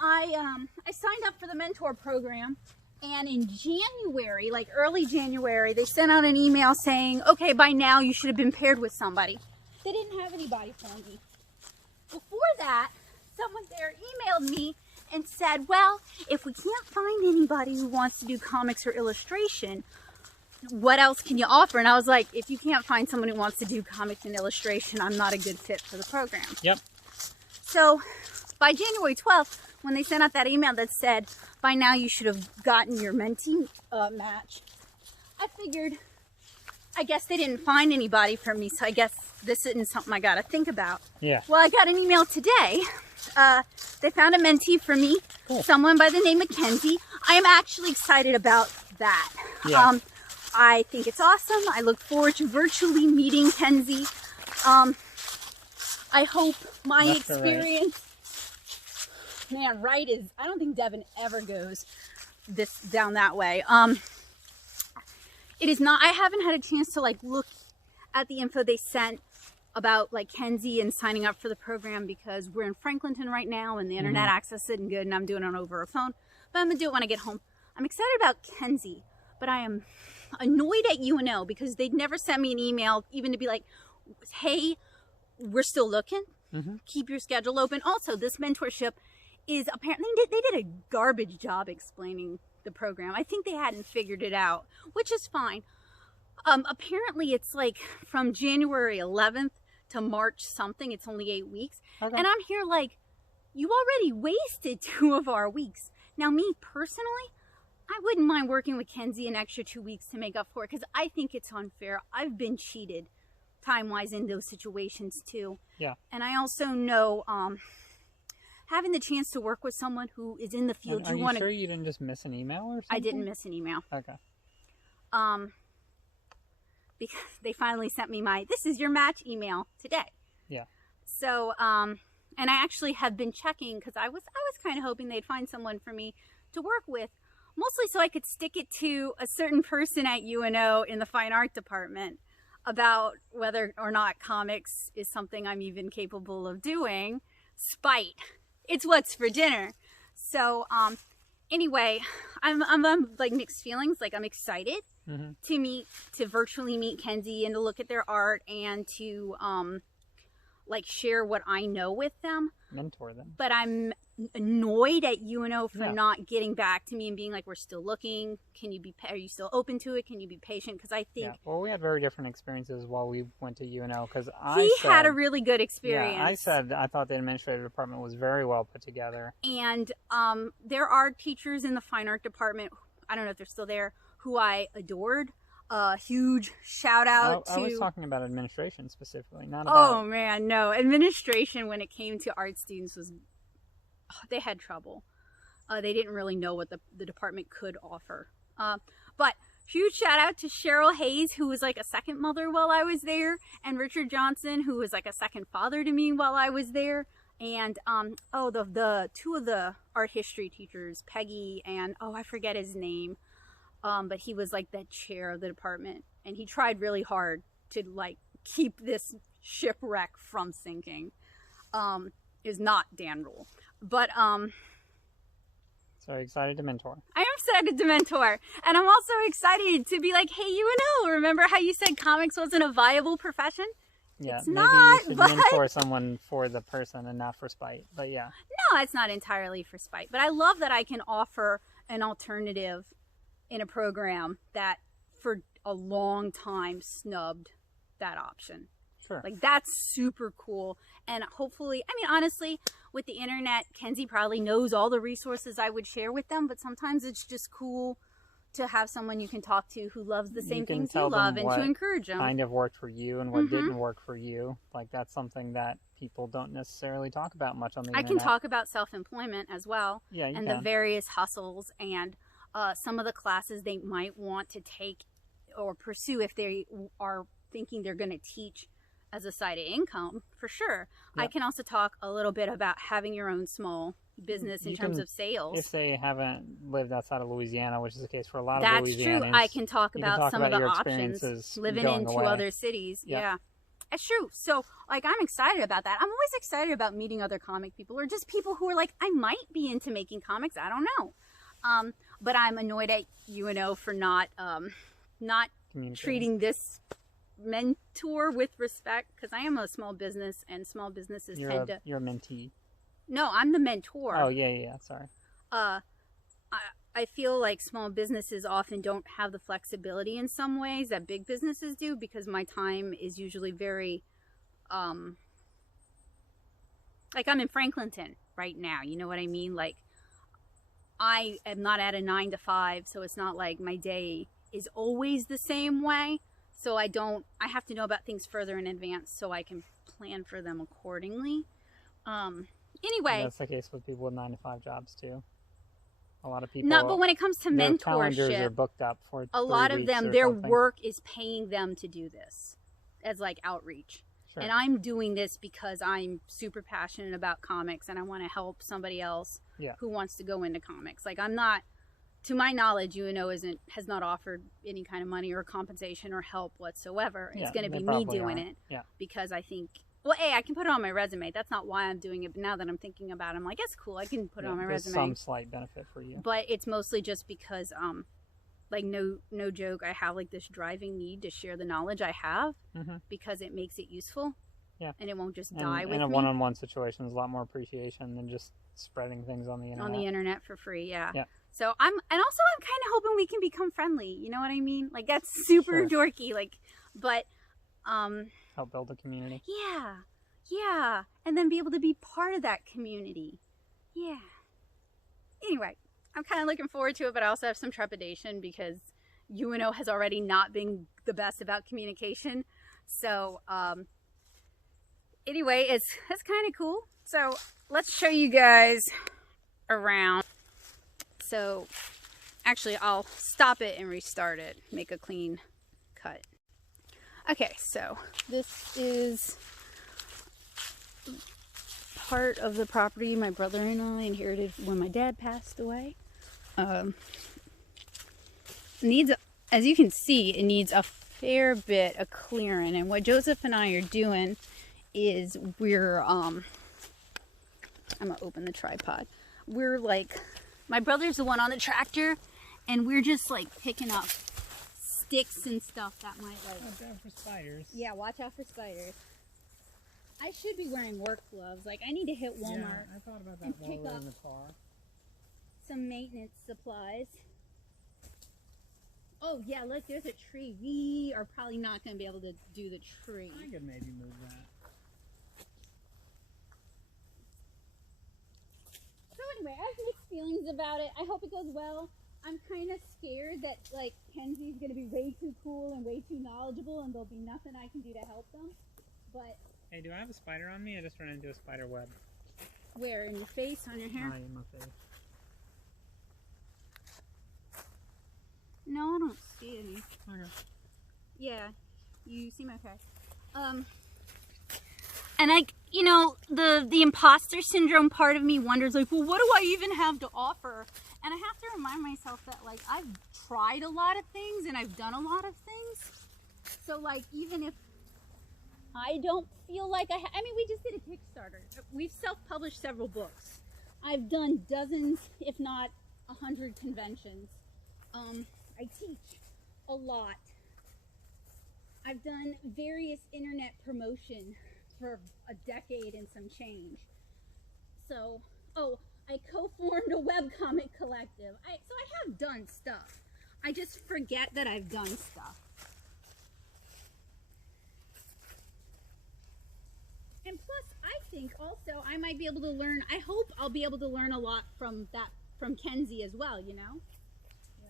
I signed up for the mentor program, and in January, like early January, they sent out an email saying, okay, by now you should have been paired with somebody. They didn't have anybody for me. Before that, someone there emailed me and said, well, if we can't find anybody who wants to do comics or illustration, what else can you offer? And I was like, if you can't find someone who wants to do comics and illustration, I'm not a good fit for the program. Yep. So by January 12th, when they sent out that email that said, by now you should have gotten your mentee match, I figured, I guess they didn't find anybody for me, so I guess this isn't something I got to think about. Yeah. Well, I got an email today. They found a mentee for me, cool. Someone by the name of Kenzie. I am actually excited about that. Yeah. I think it's awesome. I look forward to virtually meeting Kenzie. I hope my Left or experience, man, right is, I don't think Devin ever goes down that way. It is not, I haven't had a chance to like look at the info they sent about like Kenzie and signing up for the program because we're in Franklinton right now and the internet access isn't good and I'm doing it over a phone, but I'm gonna do it when I get home. I'm excited about Kenzie, but I am annoyed at UNO because they'd never sent me an email even to be like, hey, we're still looking. Keep your schedule open. Also, this mentorship is apparently, they did a garbage job explaining the program. I think they hadn't figured it out, which is fine. Apparently it's like from January 11th to March something. It's only 8 weeks. Okay. And I'm here like, you already wasted 2 of our weeks. Now me personally, I wouldn't mind working with Kenzie an extra 2 weeks to make up for it because I think it's unfair. I've been cheated time-wise in those situations too. Yeah. And I also know having the chance to work with someone who is in the field, Are you sure you didn't just miss an email or something? I didn't miss an email. Okay. Because they finally sent me my "this is your match" email today. Yeah. So and I actually have been checking because I was kind of hoping they'd find someone for me to work with, mostly so I could stick it to a certain person at UNO in the fine art department about whether or not comics is something I'm even capable of doing. Spite. It's what's for dinner. So anyway, I'm like mixed feelings. Like I'm excited to virtually meet Kenzie and to look at their art and to like share what I know with them. Mentor them. But I'm annoyed at UNO for not getting back to me and being like, we're still looking. Are you still open to it? Can you be patient? Because I think well, we had very different experiences while we went to UNO. Because he had a really good experience. Yeah, I said I thought the administrative department was very well put together. And there are teachers in the fine art department, I don't know if they're still there, who I adored. Huge shout out to... I was talking about administration specifically, not about... Oh man, no. Administration when it came to art students was... they had trouble. They didn't really know what the department could offer. But huge shout out to Cheryl Hayes, who was like a second mother while I was there, and Richard Johnson, who was like a second father to me while I was there. And the two of the art history teachers, Peggy and I forget his name. But he was like the chair of the department, and he tried really hard to like keep this shipwreck from sinking. Is not Dan Rule, but So excited to mentor. I am excited to mentor, and I'm also excited to be like, hey, UNO, remember how you said comics wasn't a viable profession? Yeah, it's maybe not, you should but... mentor someone for the person and not for spite. But yeah. No, it's not entirely for spite, but I love that I can offer an alternative in a program that for a long time snubbed that option. Sure. Like that's super cool. And hopefully, I mean, honestly, with the internet, Kenzie probably knows all the resources I would share with them, but sometimes it's just cool to have someone you can talk to who loves the same things you love and to encourage them. Kind of worked for you and what didn't work for you. Like that's something that people don't necessarily talk about much on the internet. I can talk about self-employment as well. Yeah, you and can. the various hustles and some of the classes they might want to take or pursue if they are thinking they're going to teach as a side of income, for sure. Yep. I can also talk a little bit about having your own small business in terms of sales. If they haven't lived outside of Louisiana, which is the case for a lot of That's Louisianans. True. I can talk about some of the options living in two away. other cities. Yep. Yeah. That's true. So, like, I'm excited about that. I'm always excited about meeting other comic people or just people who are like, I might be into making comics. I don't know. But I'm annoyed at UNO for not treating this mentor with respect, because I am a small business and small businesses You're a mentee. No, I'm the mentor. Oh, yeah, sorry. I feel like small businesses often don't have the flexibility in some ways that big businesses do, because my time is usually very, like I'm in Franklinton, right now. You know what I mean? Like, I am not at a 9 to 5, so it's not like my day is always the same way. So I have to know about things further in advance so I can plan for them accordingly. Anyway. And that's the case with people with 9 to 5 jobs too. A lot of people. No, but when it comes to their calendars mentorship, are booked up for a 3 lot of weeks them, or their something. work is paying them to do this as like outreach. Sure. And I'm doing this because I'm super passionate about comics and I want to help somebody else who wants to go into comics. Like, I'm not, to my knowledge, UNO has not offered any kind of money or compensation or help whatsoever. It's going to be me doing it because I think, well, A, I can put it on my resume. That's not why I'm doing it. But now that I'm thinking about it, I'm like, that's cool. I can put it on my resume. Some slight benefit for you. But it's mostly just because, like, no joke, I have like this driving need to share the knowledge I have because it makes it useful. Yeah. And it won't just die with me. In a one-on-one situation, there's a lot more appreciation than just spreading things on the internet. On the internet for free, yeah. So I'm kind of hoping we can become friendly. You know what I mean? Like, that's super dorky. Like, but help build a community. Yeah, and then be able to be part of that community. Yeah. Anyway, I'm kind of looking forward to it, but I also have some trepidation because UNO has already not been the best about communication. So anyway, it's kind of cool. So let's show you guys around. So actually, I'll stop it and restart it, make a clean cut. Okay, so this is part of the property my brother and I inherited when my dad passed away. Needs, as you can see, it needs a fair bit of clearing. And what Joseph and I are doing is we're, I'm gonna open the tripod. We're like, my brother's the one on the tractor, and we're just like picking up sticks and stuff that might like... Watch out for spiders. Yeah, watch out for spiders. I should be wearing work gloves. Like, I need to hit Walmart. Yeah, I thought about that while we were in the car. Some maintenance supplies. Oh yeah, look, there's a tree. We are probably not going to be able to do the tree. I could maybe move that. So anyway, I have mixed feelings about it. I hope it goes well. I'm kind of scared that, like, Kenzie's going to be way too cool and way too knowledgeable and there'll be nothing I can do to help them. But... Hey, do I have a spider on me? I just ran into a spider web. Where? In your face? On your hair? In my face. No, I don't see any. Okay. Yeah, you seem okay. And I, you know, the imposter syndrome part of me wonders, like, well, what do I even have to offer? And I have to remind myself that, like, I've tried a lot of things and I've done a lot of things. So, like, even if I don't feel like I mean, we just did a Kickstarter. We've self-published several books. I've done dozens, if not 100 conventions. I teach a lot. I've done various internet promotion for a decade and some change. So, I co-formed a webcomic collective. So I have done stuff. I just forget that I've done stuff. And plus, I think also I might be able to learn, I hope I'll be able to learn a lot from Kenzie as well, you know? Yeah.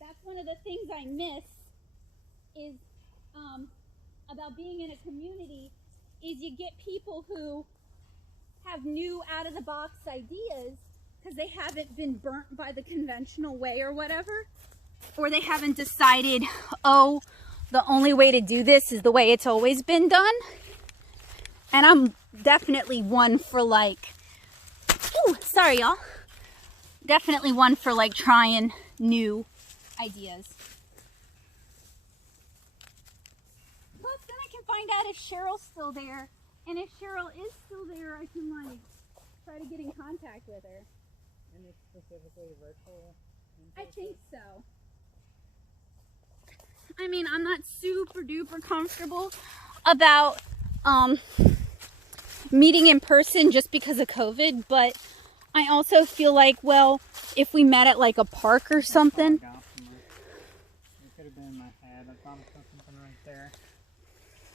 That's one of the things I miss is about being in a community is you get people who have new out-of-the-box ideas because they haven't been burnt by the conventional way or whatever, or they haven't decided, oh, the only way to do this is the way it's always been done. And I'm definitely one for like, ooh, sorry y'all, definitely one for like trying new ideas. Plus then I can find out if Cheryl's still there, and if Cheryl is still there, I can like try to get in contact with her. And it's specifically virtual? I think so. I mean, I'm not super duper comfortable about meeting in person just because of COVID, but I also feel like, well, if we met at like a park or something. It could have been in my head. I thought I saw something right there.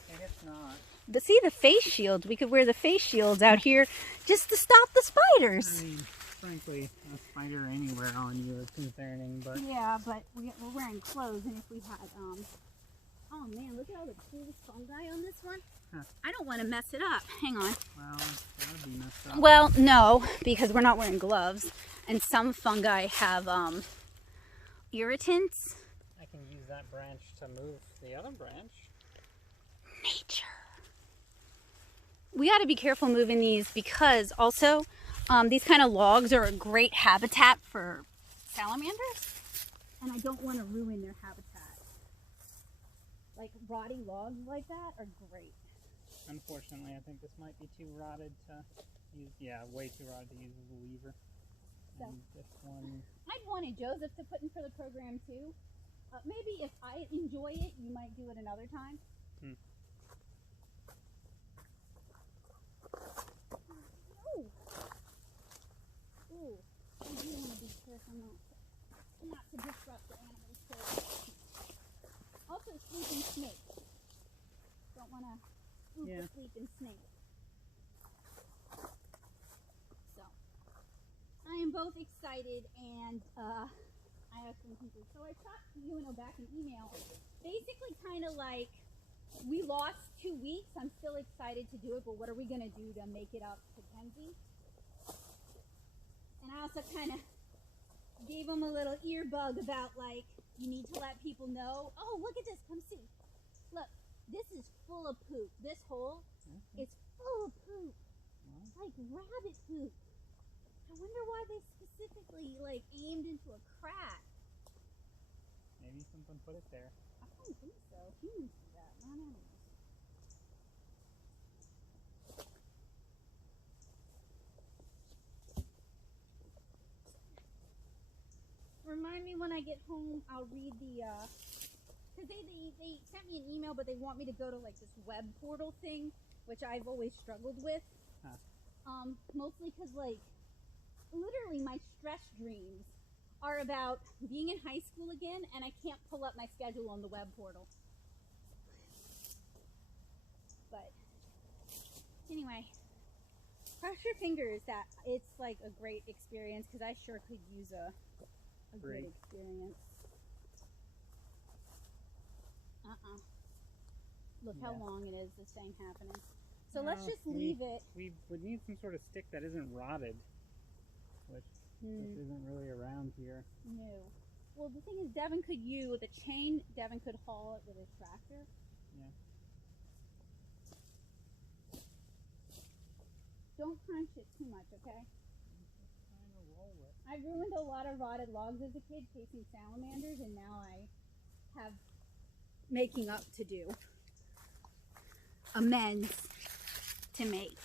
Maybe it's not. But see the face shields. We could wear the face shields out here just to stop the spiders. I mean, frankly, a spider anywhere on you is concerning, but... Yeah, but we're wearing clothes, and if we had, oh man, look at all the cool fungi on this one. Huh. I don't want to mess it up. Hang on. Well, that would be messed up. Well, no, because we're not wearing gloves, and some fungi have, irritants. I can use that branch to move the other branch. Nature. We got to be careful moving these because also these kind of logs are a great habitat for salamanders, and I don't want to ruin their habitat. Like rotting logs like that are great. Unfortunately, I think this might be too rotted to use. Yeah, way too rotted to use as a lever. So, and this one. I'd wanted Joseph to put in for the program too. Maybe if I enjoy it, you might do it another time. Ooh, I do want to be careful not to disrupt the animals too. Also, sleeping snake. Don't want to spook the sleeping snake. So, I am both excited and I have some people. So I talked to UNO back in email. Basically, kind of like we lost 2 weeks. I'm still excited to do it, but what are we going to do to make it up to Kenzie? And I also kind of gave them a little earbug about like, you need to let people know, oh, look at this, come see. Look, this is full of poop. This hole is full of poop. Like rabbit poop. I wonder why they specifically like aimed into a crack. Maybe something put it there. I don't think so. Humans do that, not animals. Remind me when I get home, I'll read the, because they sent me an email, but they want me to go to like this web portal thing, which I've always struggled with. Huh. Mostly because like, literally my stress dreams are about being in high school again, and I can't pull up my schedule on the web portal. But anyway, cross your fingers that it's like a great experience, because I sure could use a good experience. Look how long it is, this thing happening. So let's just leave it. We would need some sort of stick that isn't rotted, which isn't really around here. No. Well, the thing is, Devin could use, with a chain, Devin could haul it with his tractor. Yeah. Don't crunch it too much, okay? I ruined a lot of rotted logs as a kid chasing salamanders, and now I have making up to do. Amends to make.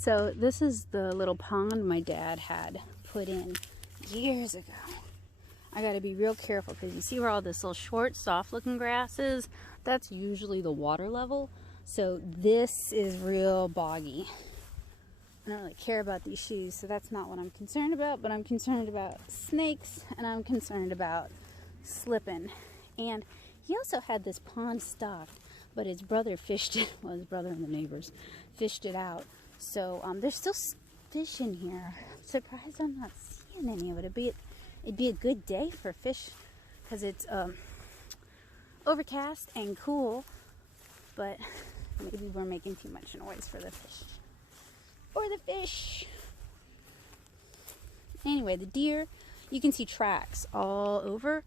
So this is the little pond my dad had put in years ago. I gotta be real careful because you see where all this little short, soft looking grass is? That's usually the water level. So this is real boggy. I don't really care about these shoes, so that's not what I'm concerned about, but I'm concerned about snakes and I'm concerned about slipping. And he also had this pond stocked, but his brother fished it, well, his brother and the neighbors fished it out. So there's still fish in here. I'm surprised I'm not seeing any of it. It'd be a good day for fish because it's overcast and cool, but maybe we're making too much noise for the fish. Or the fish. Anyway, the deer, you can see tracks all over.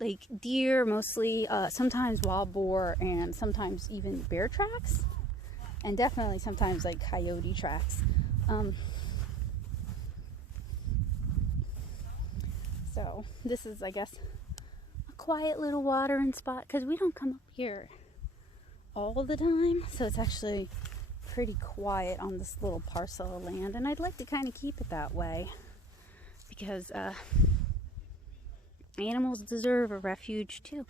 Like deer mostly, sometimes wild boar, and sometimes even bear tracks. And definitely sometimes like coyote tracks. So this is, I guess, a quiet little watering spot because we don't come up here all the time. So it's actually pretty quiet on this little parcel of land, and I'd like to kind of keep it that way because animals deserve a refuge too.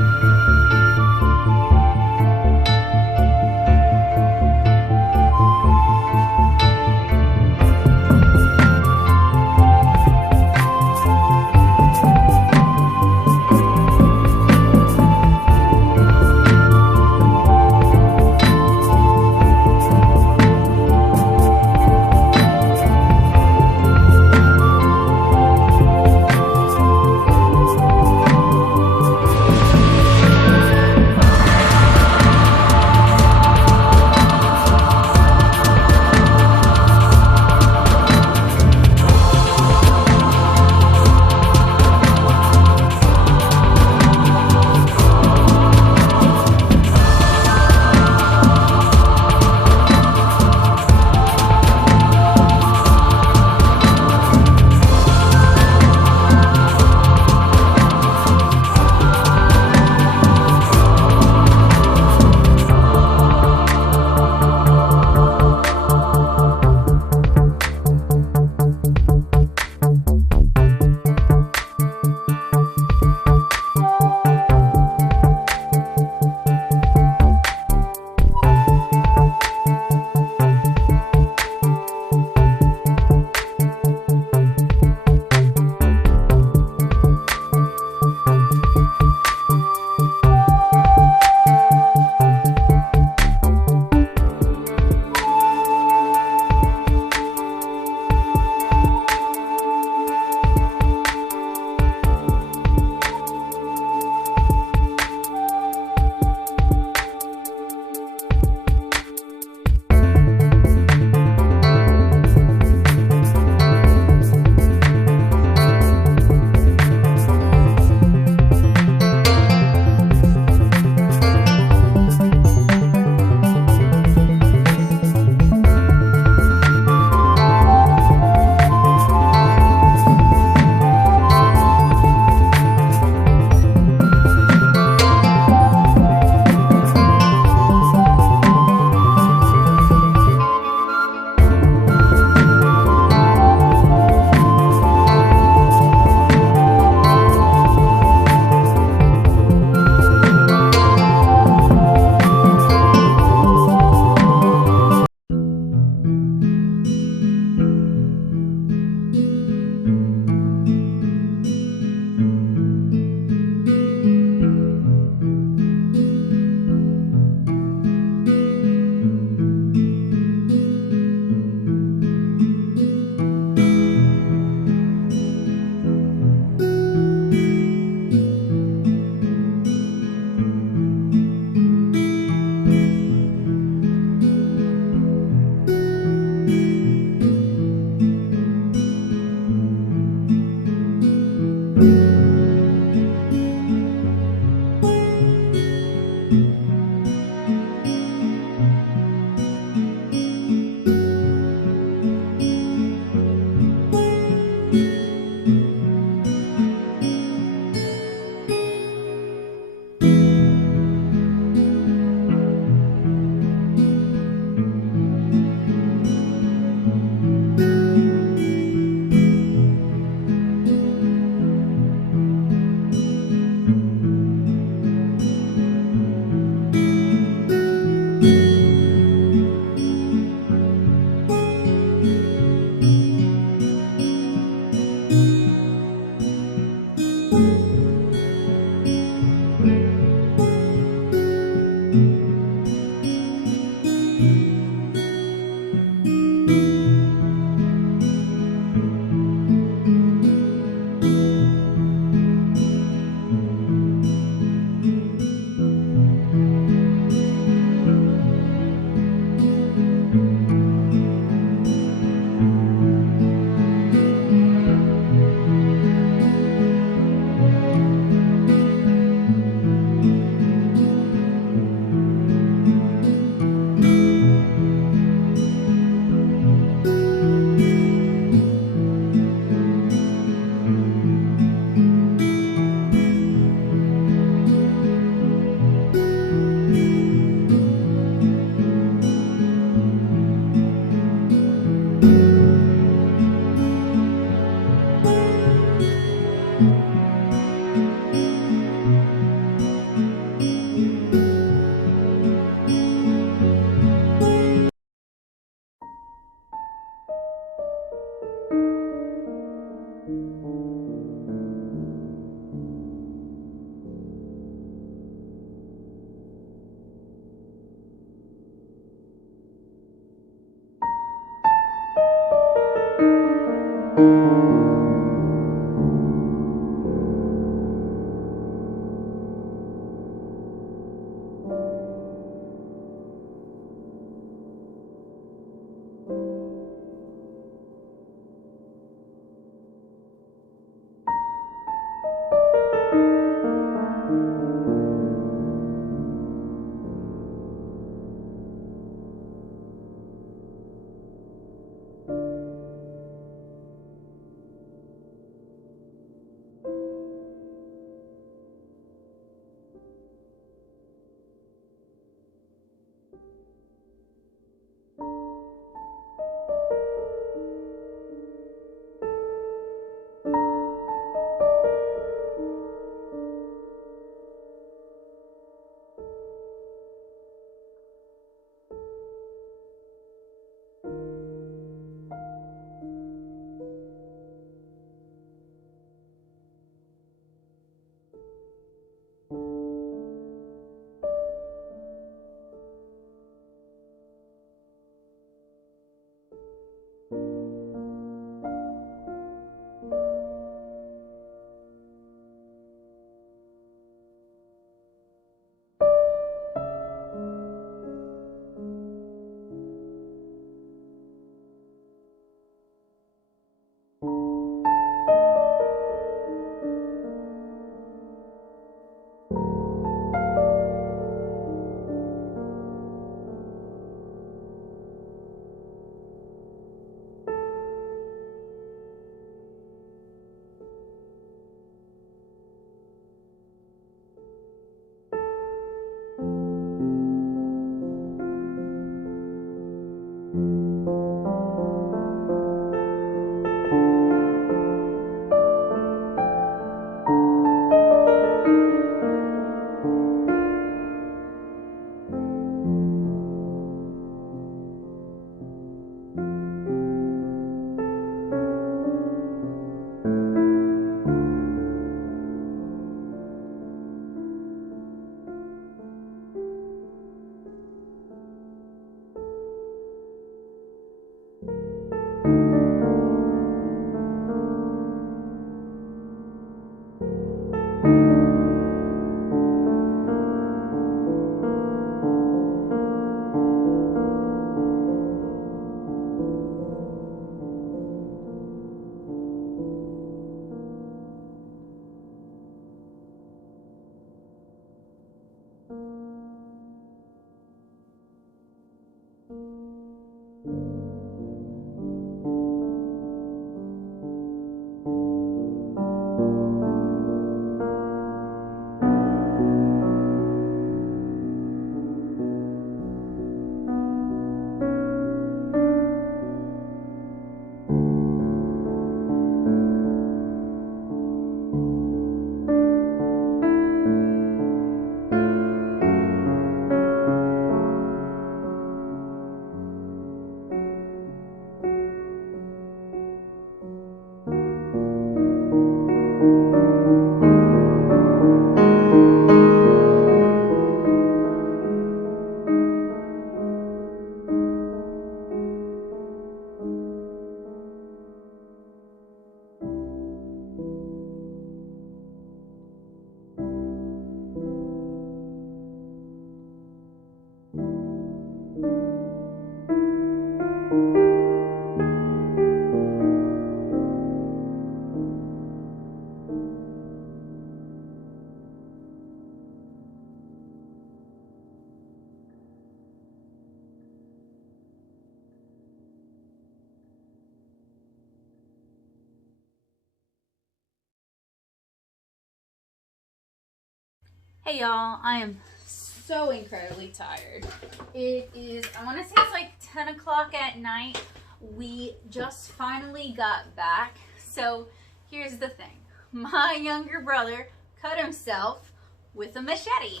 Hey y'all, I am so incredibly tired. It is, I want to say it's like 10 o'clock at night. We just finally got back. So here's the thing. My younger brother cut himself with a machete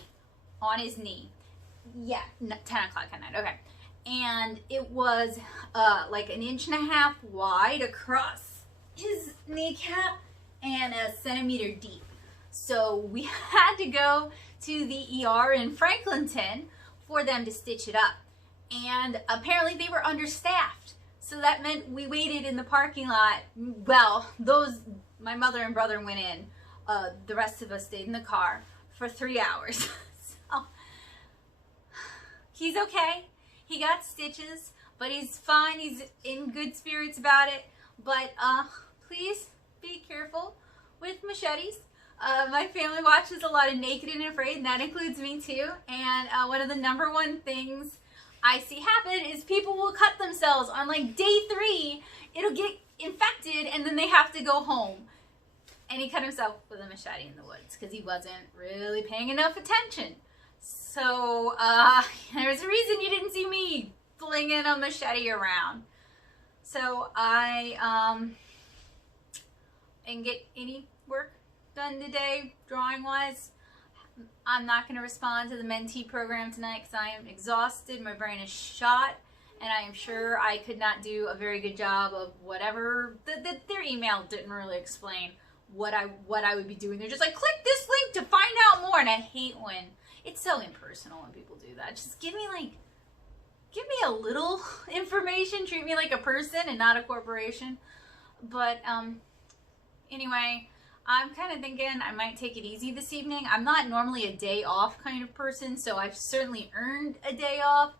on his knee. Yeah, 10 o'clock at night, okay. And it was like 1.5 inches wide across his kneecap and 1 centimeter deep. So we had to go to the ER in Franklinton for them to stitch it up. And apparently they were understaffed. So that meant we waited in the parking lot. Well, my mother and brother went in. The rest of us stayed in the car for 3 hours. So he's okay. He got stitches, but he's fine. He's in good spirits about it. But please be careful with machetes. My family watches a lot of Naked and Afraid, and that includes me too. And one of the #1 things I see happen is people will cut themselves on like day 3. It'll get infected, and then they have to go home. And he cut himself with a machete in the woods because he wasn't really paying enough attention. So there's a reason you didn't see me flinging a machete around. So I didn't get any work done today, drawing wise. I'm not going to respond to the mentee program tonight because I am exhausted. My brain is shot, and I am sure I could not do a very good job of whatever. Their email didn't really explain what I would be doing. They're just like, click this link to find out more, and I hate when it's so impersonal when people do that. Just give me a little information, treat me like a person and not a corporation. But anyway, I'm kind of thinking I might take it easy this evening. I'm not normally a day off kind of person, so I've certainly earned a day off.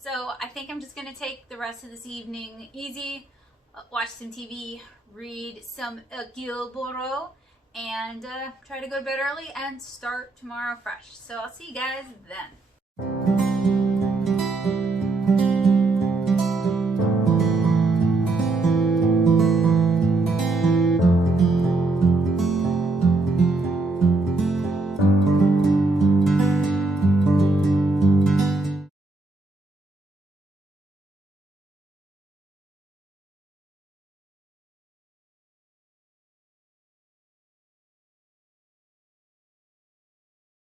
So I think I'm just going to take the rest of this evening easy, watch some TV, read some Gilboro, and try to go to bed early and start tomorrow fresh. So I'll see you guys then.